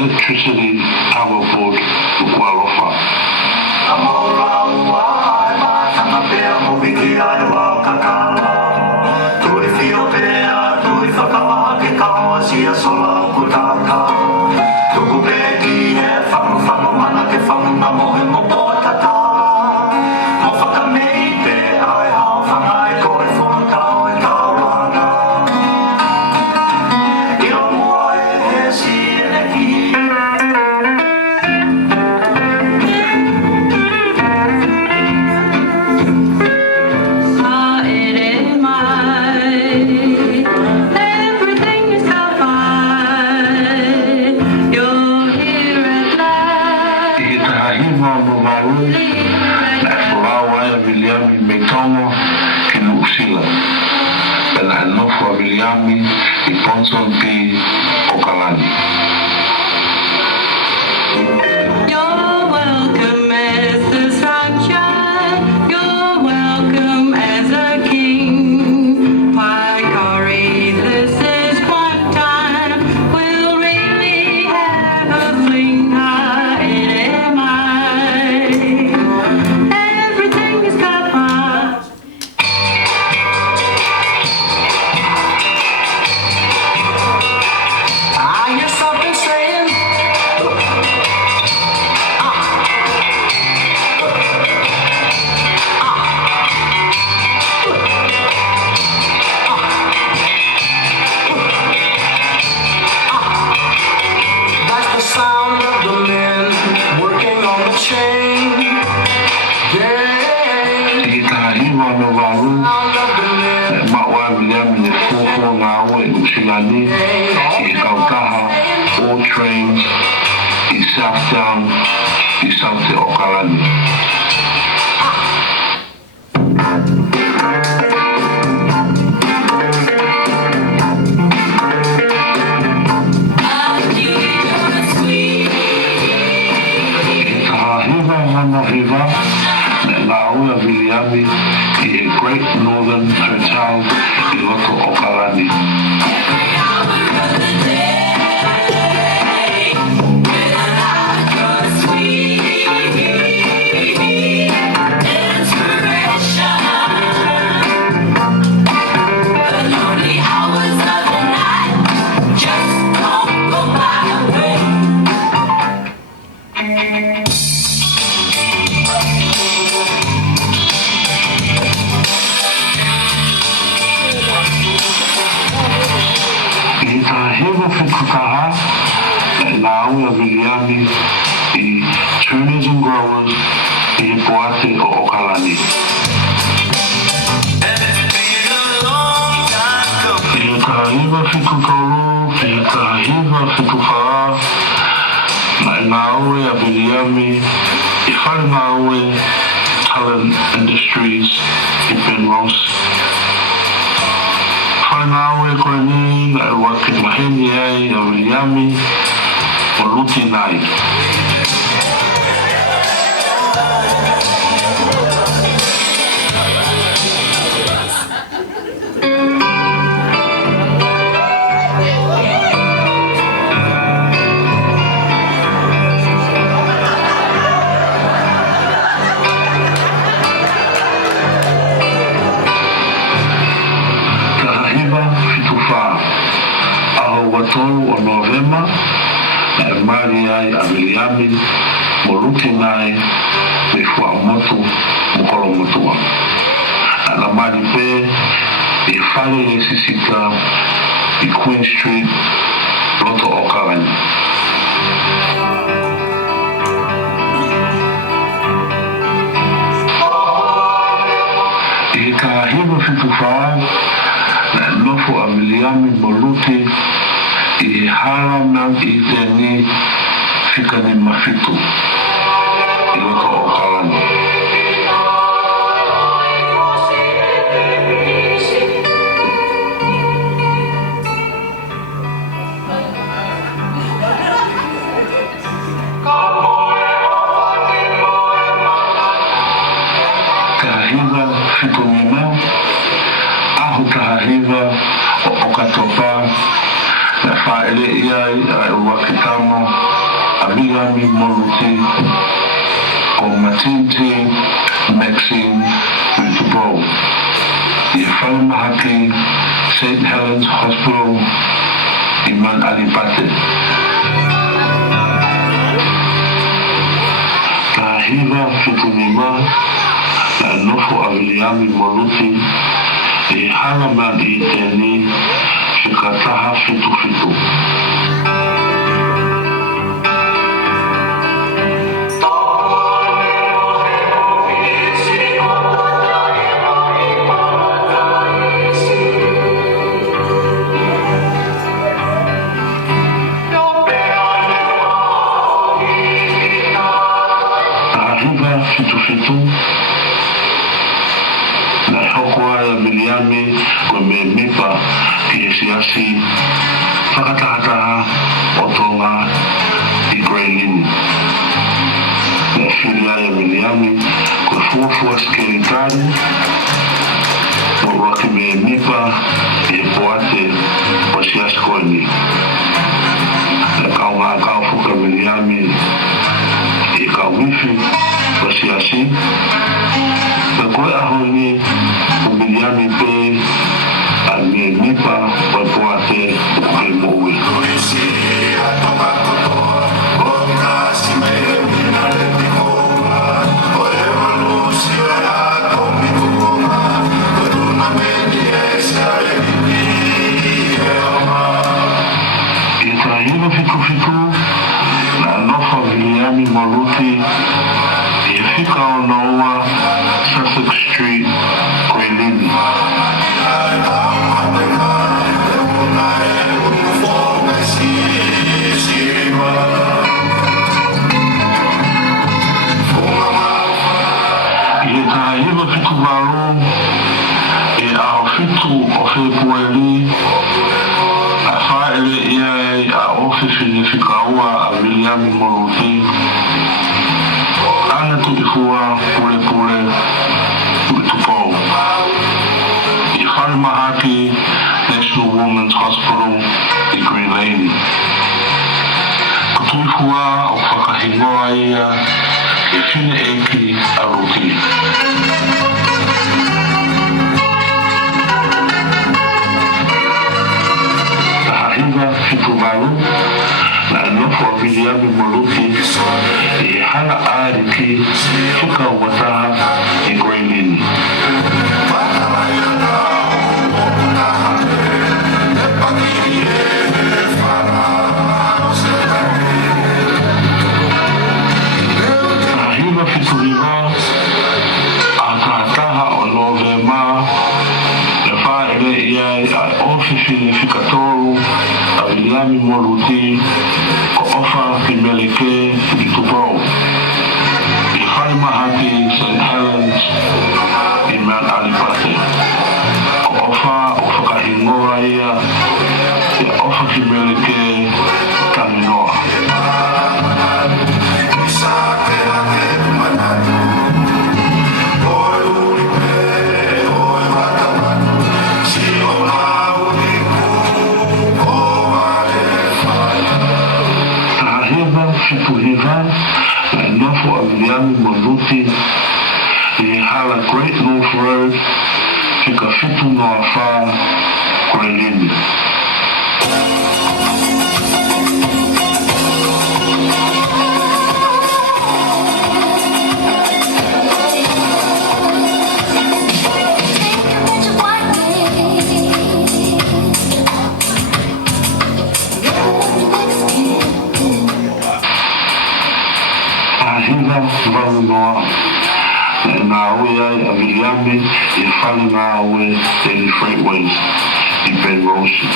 Electricity power board Kualofa. na nofo Viliami I Ponson P Okalani. You're welcome as the sunshine. You're welcome as a king. Why, Corey, this is one time we'll really have a fling. Am I? Everything is covered. I hear something saying. That's the sound of the men working on the chain. Yeah, Itahiwa no varu sound of the men. mawa Viliami le fofo ngā oe Uchilani I kautaha all trains I Southtown I South Okalani. Itahiwa hana hiva ngā oe Viliami I Great Northern Hotel I Loto Okalani. Itahiwa Fukukaha ngā oe Viliami I Turners and Growers I Poate o Okalani. Itahiwa Fukukoro, Itahiwa Fukukaha ngā oe Viliami I whare ngā oe Talent Industries I Penrose. Whare ngā oe koe ni ngā e wake maheni ai a Viliami o Luti Nai. Tahiwa Fitufa aho watolu o Novema na e mari ai a Viliami mo Luti Nai me fua motu mo kolo motua. Na mari pe e whare e sisika I Queen Street Loto Okalani. E Tahiwa Fitufa na nofo a Viliami mo Luti I hara na I teni fikani mafitu I Loto Okalani. Tahiwa Fitumina ahu tahiwa o Okatopa na whaere iai a Wakitamo a Viliami mo Luti o Matinti Maxine Ritubro I whare mahaki St. Helens Hospital I Man Alipate. Tahiwa Fitumina na nofo a Viliami mo Luti E halama I teni Shikataha Fitu Fitu. Tahiwa Fitu Fitu na hoko ai a Viliami ko me mipa siasi whakatahataha o tonga I Grelini. Na whiria e Miriami koe fuafua skeritari o waki me mipa e poate o siasi koeni. Na kaunga kau fuka Miriami e kau wifi o siasi. Na koe ahoni o Miriami pe a me mipa o poate o e moui. Fiku na nofa Viliami Moluti e fika o noua Sussex Street, Grelini. E tahiva fiku maru e ao fitu o Februari ele ia a ofisi fikaua a Viliami Moluti ana tu ifua pule tupou I whare mahaki National Women's Hospital I Grelini. Ko tu ifua o whakahingoa ia e whine eki a ruki. Fiku maru na nofo a Viliami Moluti e hala ariki fika o wataha I Grelini. Ahiva fiku riva a tahataha o Novema le wha ele ia a ofisi le fikatoru a Viliami Moluti ko ofa ki meleke I tupou. I whare mahaki St. Helens I Mount Alipate. Ko ofa o whakahingoa ia e ofa ki meleke Taminoa. Fipuhiva na nofo a Viliami Moluti e hala Great North Road fika fitu noa wha Grelini. Valu noa na aue ai a Viliami e whale na aue Daily Freightways I Penrose.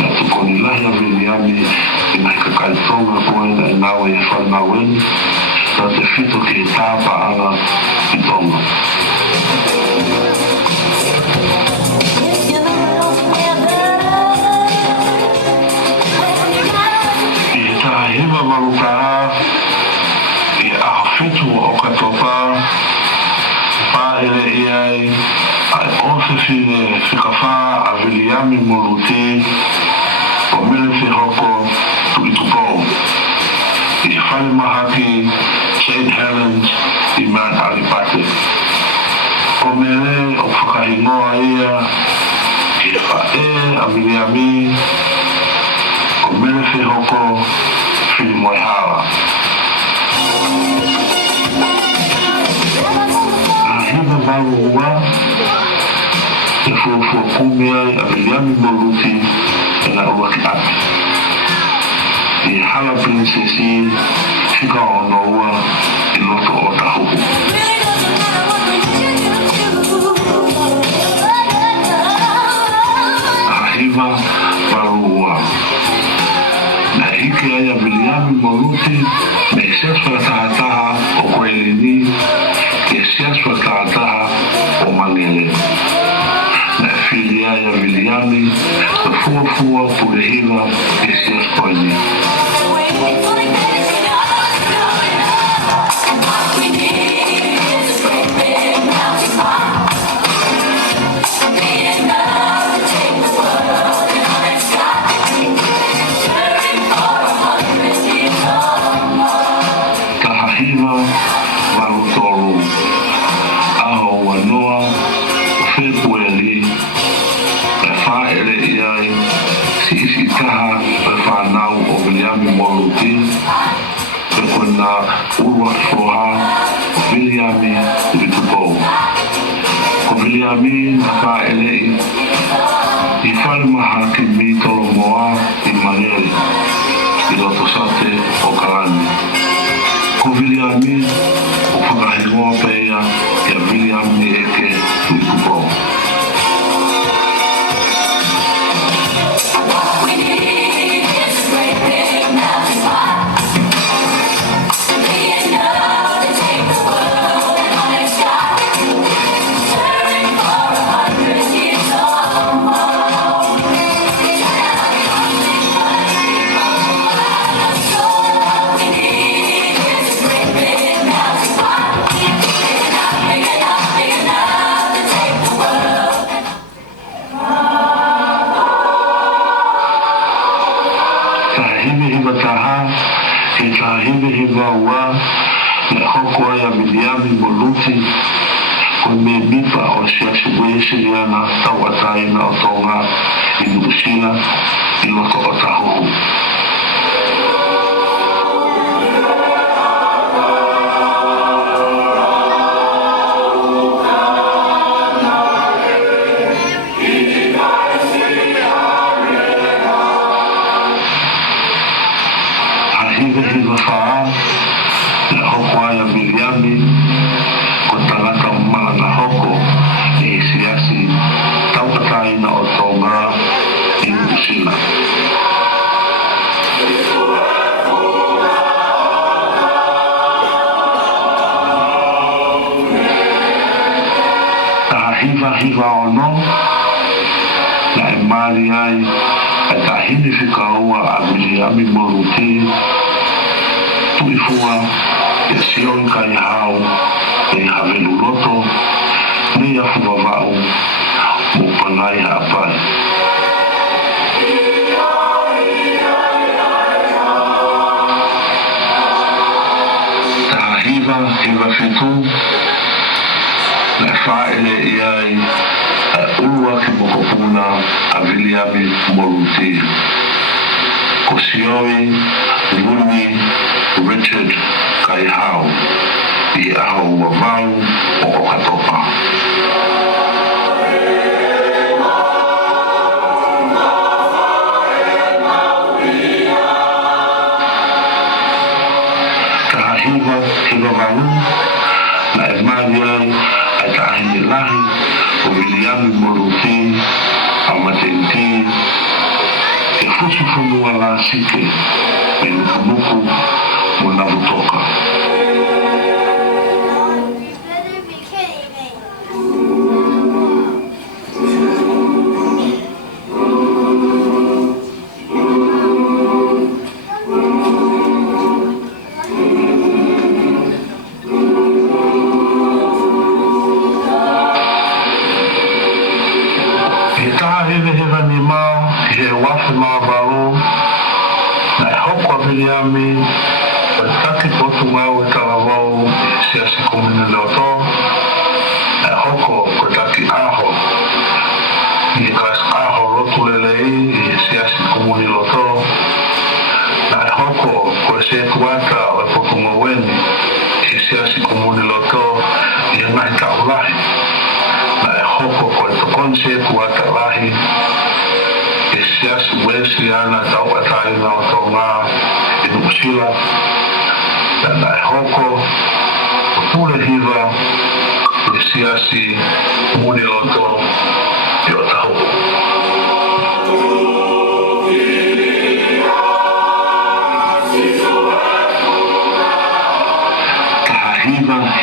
Na tukoni lahi a Viliami I mai kakaitonga koe na nawe e whale na weni na te whito ki e tāpa ana I tonga. I e tahiva malukara a fitu o katopa pa ele iai a ofisi de fikafa a Viliami Moluti o mele hoko tu I tupou. I whare mahaki St. Helens I Mount Alipate. O mele o whakahingoa ia I whae a Viliami o mele hoko Whilimoehala. Ahiva valu ua e fuafua kumi ai a Viliami Moluti e na ua ki ati. I hala princesi fika o no ua I loto o tahuku. Ahiva valu ua na hiki ai a Viliami Moluti me siaswa tahataha o Grelini e siaswa tahataha o Mangele. Na filia ya Viliami, fua pulehila isias koini. Tahahiva Varutolu, Aho Wanoa, Fepueli, Rafaele Iai, si taha Rafanau o Viliami Moluti, Pekona Urwa Soha, Viliami Vitupo. Ko Viliami Rafaele Ifalma Hakimi Tolomoa Immanuel, Ilotosate o Kalani. Ko Viliami o whakahingoa peia ia Viliami eke Vitupo. Hiva wa na hoko ya Viliami Moluti ko me mipa o siasiwe siriana tawatai na otonga inuusila iloto otahuhu. Hiva faa na hoko ya Viliami ko talaka umala na hoko siasi tawatai na otonga inuusila. Hiva ono na emari ai atahini fikaua a Viliami Moluti tuifua ya sioi kai hau e havelu roto ne ya fuwavau mo panai hapai. Hiva fitu na faele iai ulua ki mokopuna a Viliami Moluti ko sioi luni Richard Kaihau i aho wavau o Okatopa. Hiva valu na emariai ai tahini lahi o Viliami Moluti a matenti e fusufunua la sike e nuku mo navutoka. Viliami taki potu mau e talavau siasi komune loto e hoko ko taki aho i kas aho lotu lelei i siasi komune loto na e hoko ko se tuata o e potu maweni i siasi komune loto i e ngai taulahi na e hoko ko e tokon se tuata lahi i siasi wesi ana tau atai na o tonga Inuusila na e hoko o pule hiva e siasi muni loto i o tahuku.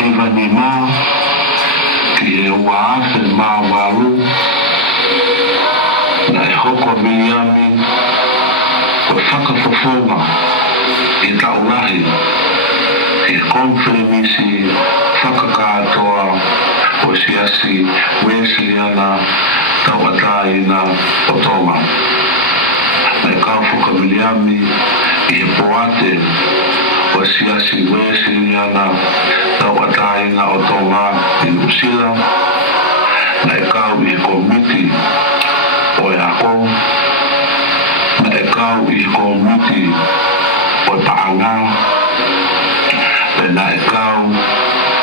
hiva ni mā ki e ua ase mā waru Miliami o whakafofonga e taulahi e konferenisi whakakatoa o siasi Wesleana tauataina o tonga. Nei kaufuka Miliami i he poate o siasi Wesleana tauataina o tonga i Usila. Nei kau i he komiti o e ako. Nei kau i he komiti o e paanga. Nei kau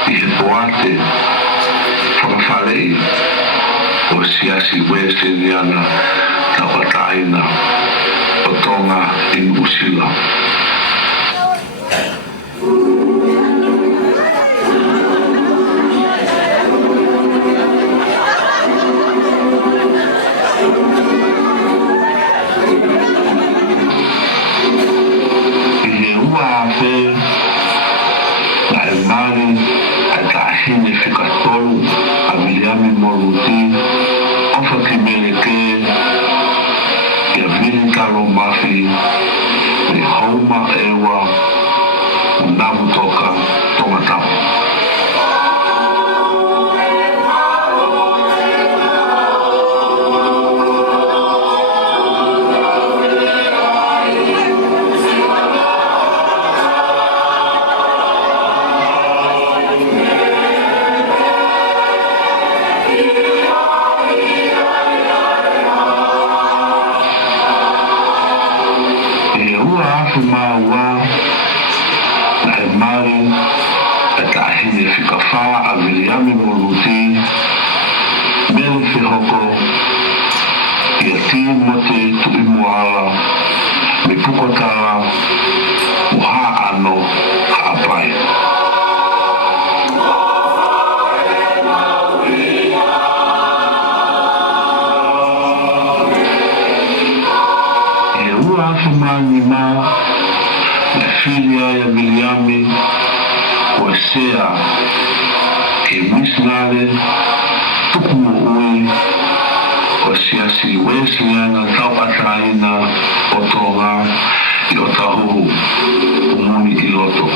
i he poate whakawhalei o siasi Wesleana tauataina o tonga i Usila. Miliami Moluti, ofa kimeleke, ya vini talo mafi, ni hauma ewa, unamu toka tongatau. Miliami Moluti, mele whihoko, ia tīmote tui moala, me pukotara, uha ano haapai. E ua awhimani ma, na filia ia Miliami, o sea, e misnale tuku mo ui o siasi Wesleana tauataina o tonga i o tahuhu umuni i loto.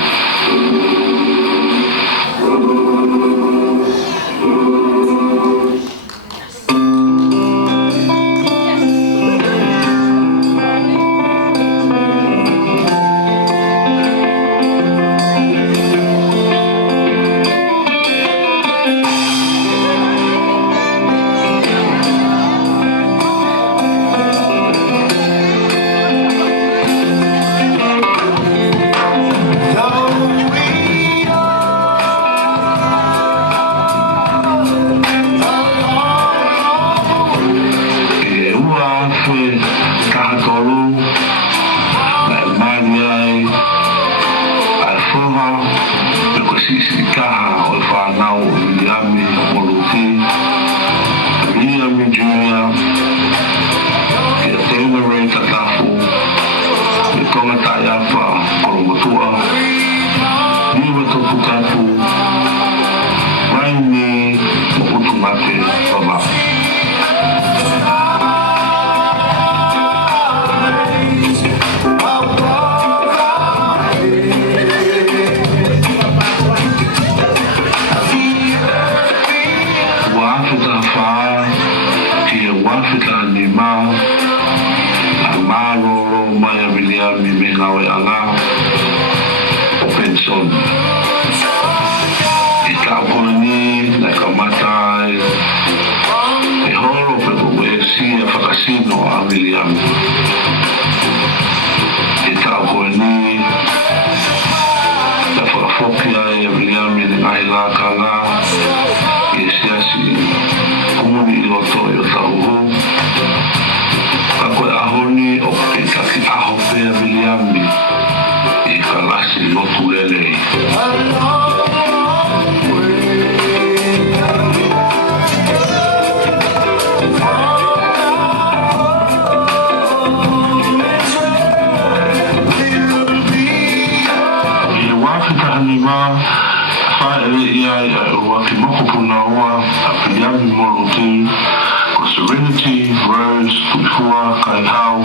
Serenity Rose tuifua kai hau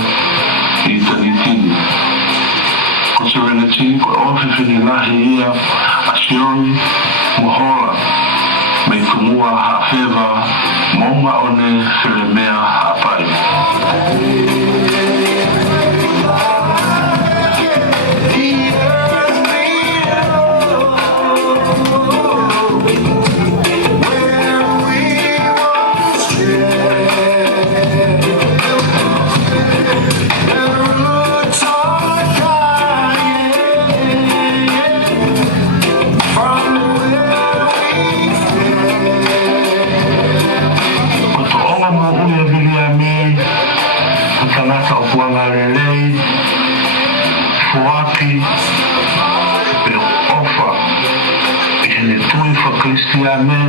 I tanitini. Ko Serenity, ko ofi lahi ia asioni mohola me tumua hafeva monga one Selemea hapai. Talata o Puangarelei, Fuaki, pe ofa I hene tui fa Kristiane,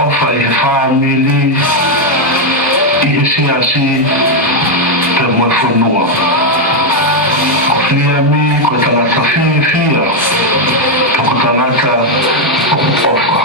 ofa I he famili, I he siasi, pe moe whanua. Ko flia mi, ko talata fia, ko talata ofa.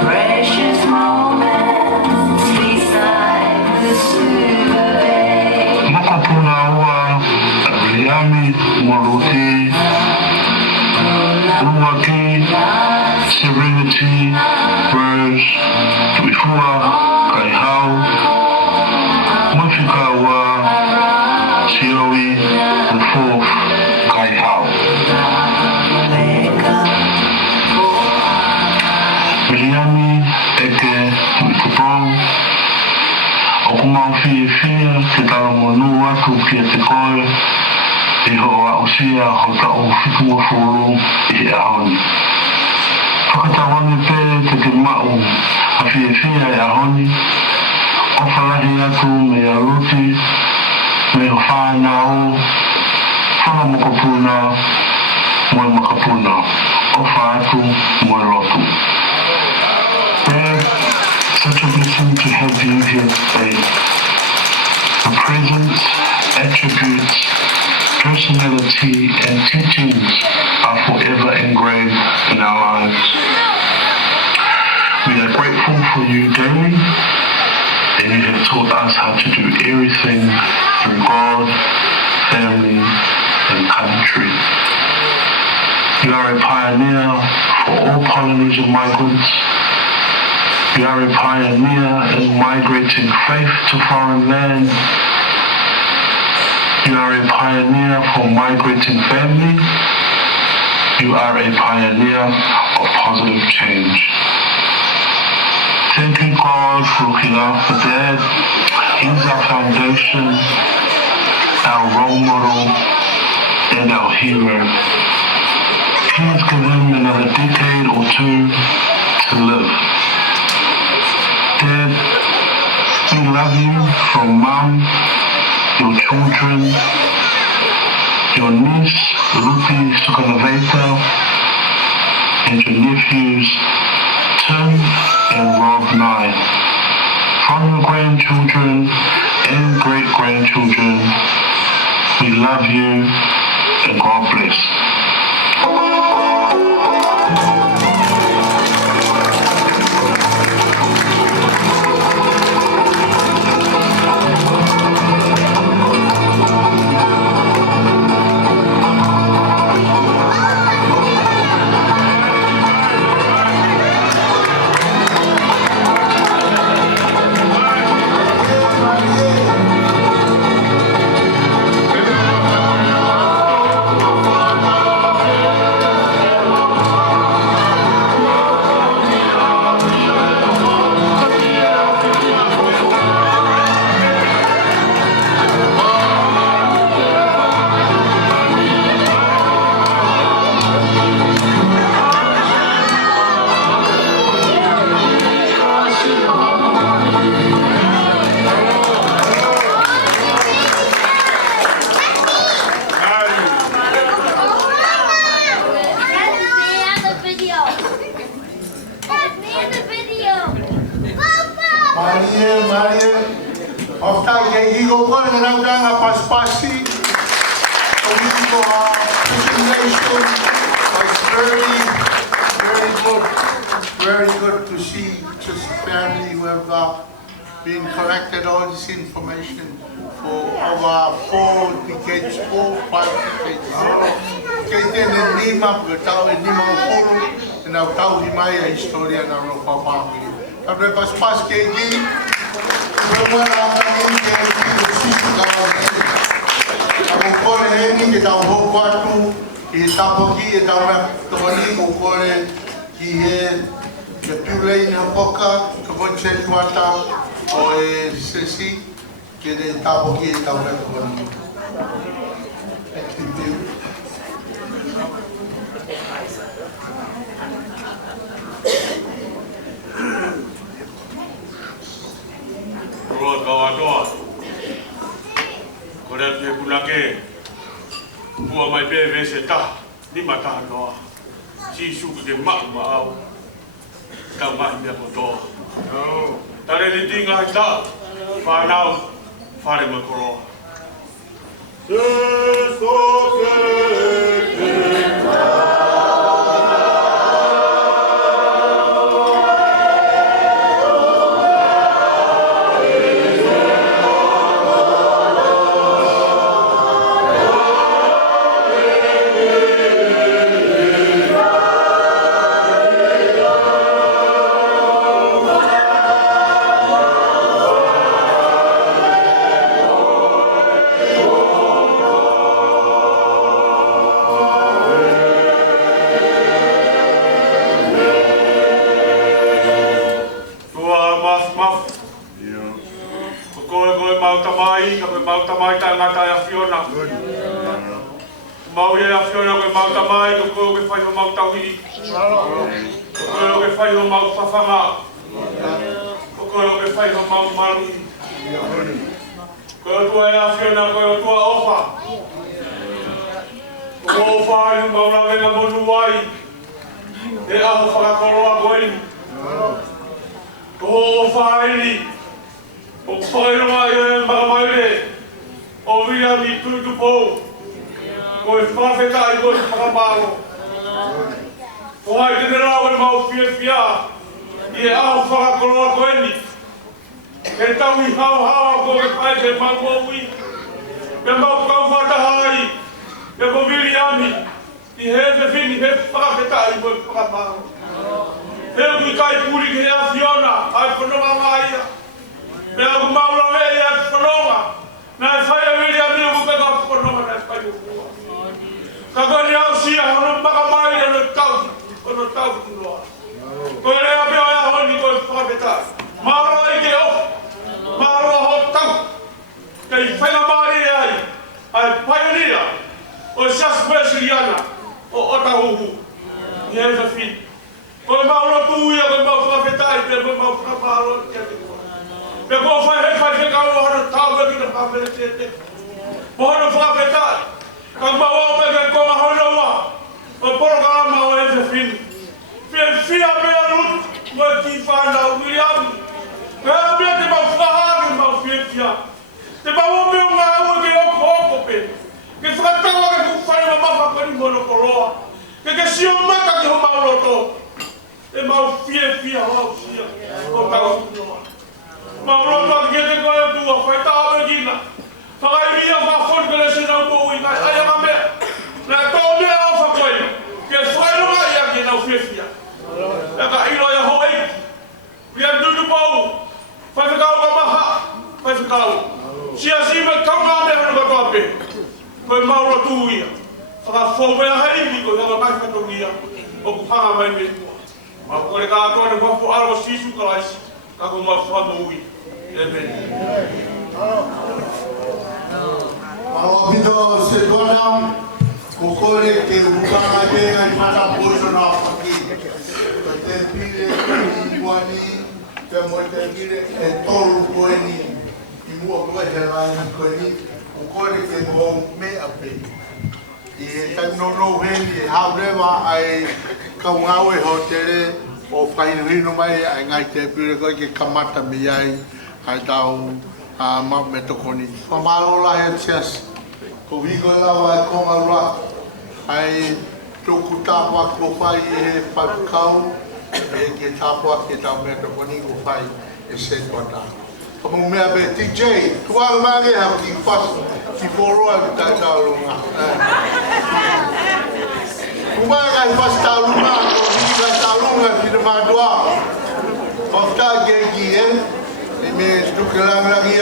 Precious moments beside the sea. Makapuna ua, Abriami, Moluti, Uwaki, Serenity, Rose, Tuifua, Kaihau, Mufikawa, Sioi, and fourth, Kaihau. Miliami, Eke, Tuikupau, Okumau fia, te taramonu atu kia te koe, I hoa usia ho tau whitua furu I he ahoni. Whakatawani pē te mau a fia E ahoni, o whalahi atu me a ruti, me o whāna o, whana mokapuna, moe makapuna, o whaatu, moe lotu. Dad, such a blessing to have you here today. The presence, attributes, personality, and teachings are forever engraved in our lives. We are grateful for you daily, and you have taught us how to do everything through God, family, and country. You are a pioneer for all Polynesian migrants. You are a pioneer in migrating faith to foreign land. You are a pioneer for migrating family. You are a pioneer of positive change. Thank you, God, for looking after Dad. He's our foundation, our role model, and our hero. Please give him another decade or two to live. Dad, we love you from Mum, your children, your niece, Rupi Sukanaveta, and your nephews, Tim and Rob Nye. From your grandchildren and great-grandchildren, we love you and God bless. Maria. Of that, he go on and I'm a paspasi. Political presentation was very good to see just family who have been collected all this information for over 4 decades, 5 decades. Kaya Lima, Gatao, Lima, Polo, and I'll tell you my history and I'll know family. Tapi pas kayak gini, semua orang ini kayak gitu sih kalau aku kore ini kita mau waktu kita pergi kita orang kembali kore kia kepulai napoka kemudian kuata oleh sesi kita pergi kita orang kembali. Roa kawa kore te punake bua mai bebe se ta ni mata noa si su ke mak mau ka mai me poto tare ni tinga ta fa nau fare me koro mau tamai ta ngata ya Fiona. Mau ya Fiona ko mau tamai ko ko fai mau tauhi. Ko ko fai mau fafanga. Ko ko fai mau malu. Ko tu ya Fiona ko tu ofa. Ko ofa ni mau na venga monuai. E a fa ko ro agoi. Ko ofa ni. O fai no mai mai o via mi tudo bom com os profetas e com os trabalhos o ai de lá o mau fia e ao falar com o ele então o hau com o pai de mau ui e mau com vata hai e com Miriam e reze vini reze profeta e com os trabalhos eu me cai puri que a Fiona ai quando mamãe me o mau lá ele a Fiona na faya William ni mo ka ko no na pa yo ka ko ni au sia no ba ka mai no tau no ko le a be ya ho ni ko profeta maro ai ke o maro ho tau kai faya mari ai pioneer o sas brasiliana o ta hu ni é essa fim ko maro tu ya ko profeta ai pe ko maro ke me ko fai ke ka o no tau ke no pa me te bo no fa beta ka ma o me ke ko ma ho no wa o programa o ese fin fia me lut mo ti fa na William ka me te ma fa ha ma fia te ba o me ma o ke o ko pe ke fa ta wa ke fa ma fa ko ni mo no ko ke si o ma ka ke o ma lo to e ma fia ho sia o ta o no Mauro to gete ko tu foi ta begina. Fagai mia va fon que se não boi mas ai ma me. Na to me o fa coi. Que foi no ai aqui na fia. Da ka ilo ya ho ai. Via du bau. Fa ka o ma ha. Fa ka o. Si assim me ka ma me no ka pe. Ko Mauro tu ia. Fa fo me ai ni ko da ma fa to ia. O ku ha ma me. Ma ko le ka to ne ko algo sisu ka ai. Ka ko ma fa no ui. Kalau kita sedang kokore ke bukan ada yang mana pun nak pergi. Tetapi ibuani kemudian kita tolu kueni ibu aku jalan kueni kokore ke bom me ape. Ia tak nono hendi habreva ai kau ngawe hotel o fai hino mai ai ngai te pire ko ke kamata miai ai tau mau me tokoni. Pamarola he tias. Ko higo lawa e konga rua. Ai toku tāpua ko whai e whakau. E ke tāpua ke tau me tokoni ko whai e se tuata. Kamu mea be TJ, tuara mange ha ki pas ki poroa ki tau lunga. Kumanga i pas tau lunga, ko hiki tau lunga ki na madua. Pafta gegi e me tukelang langi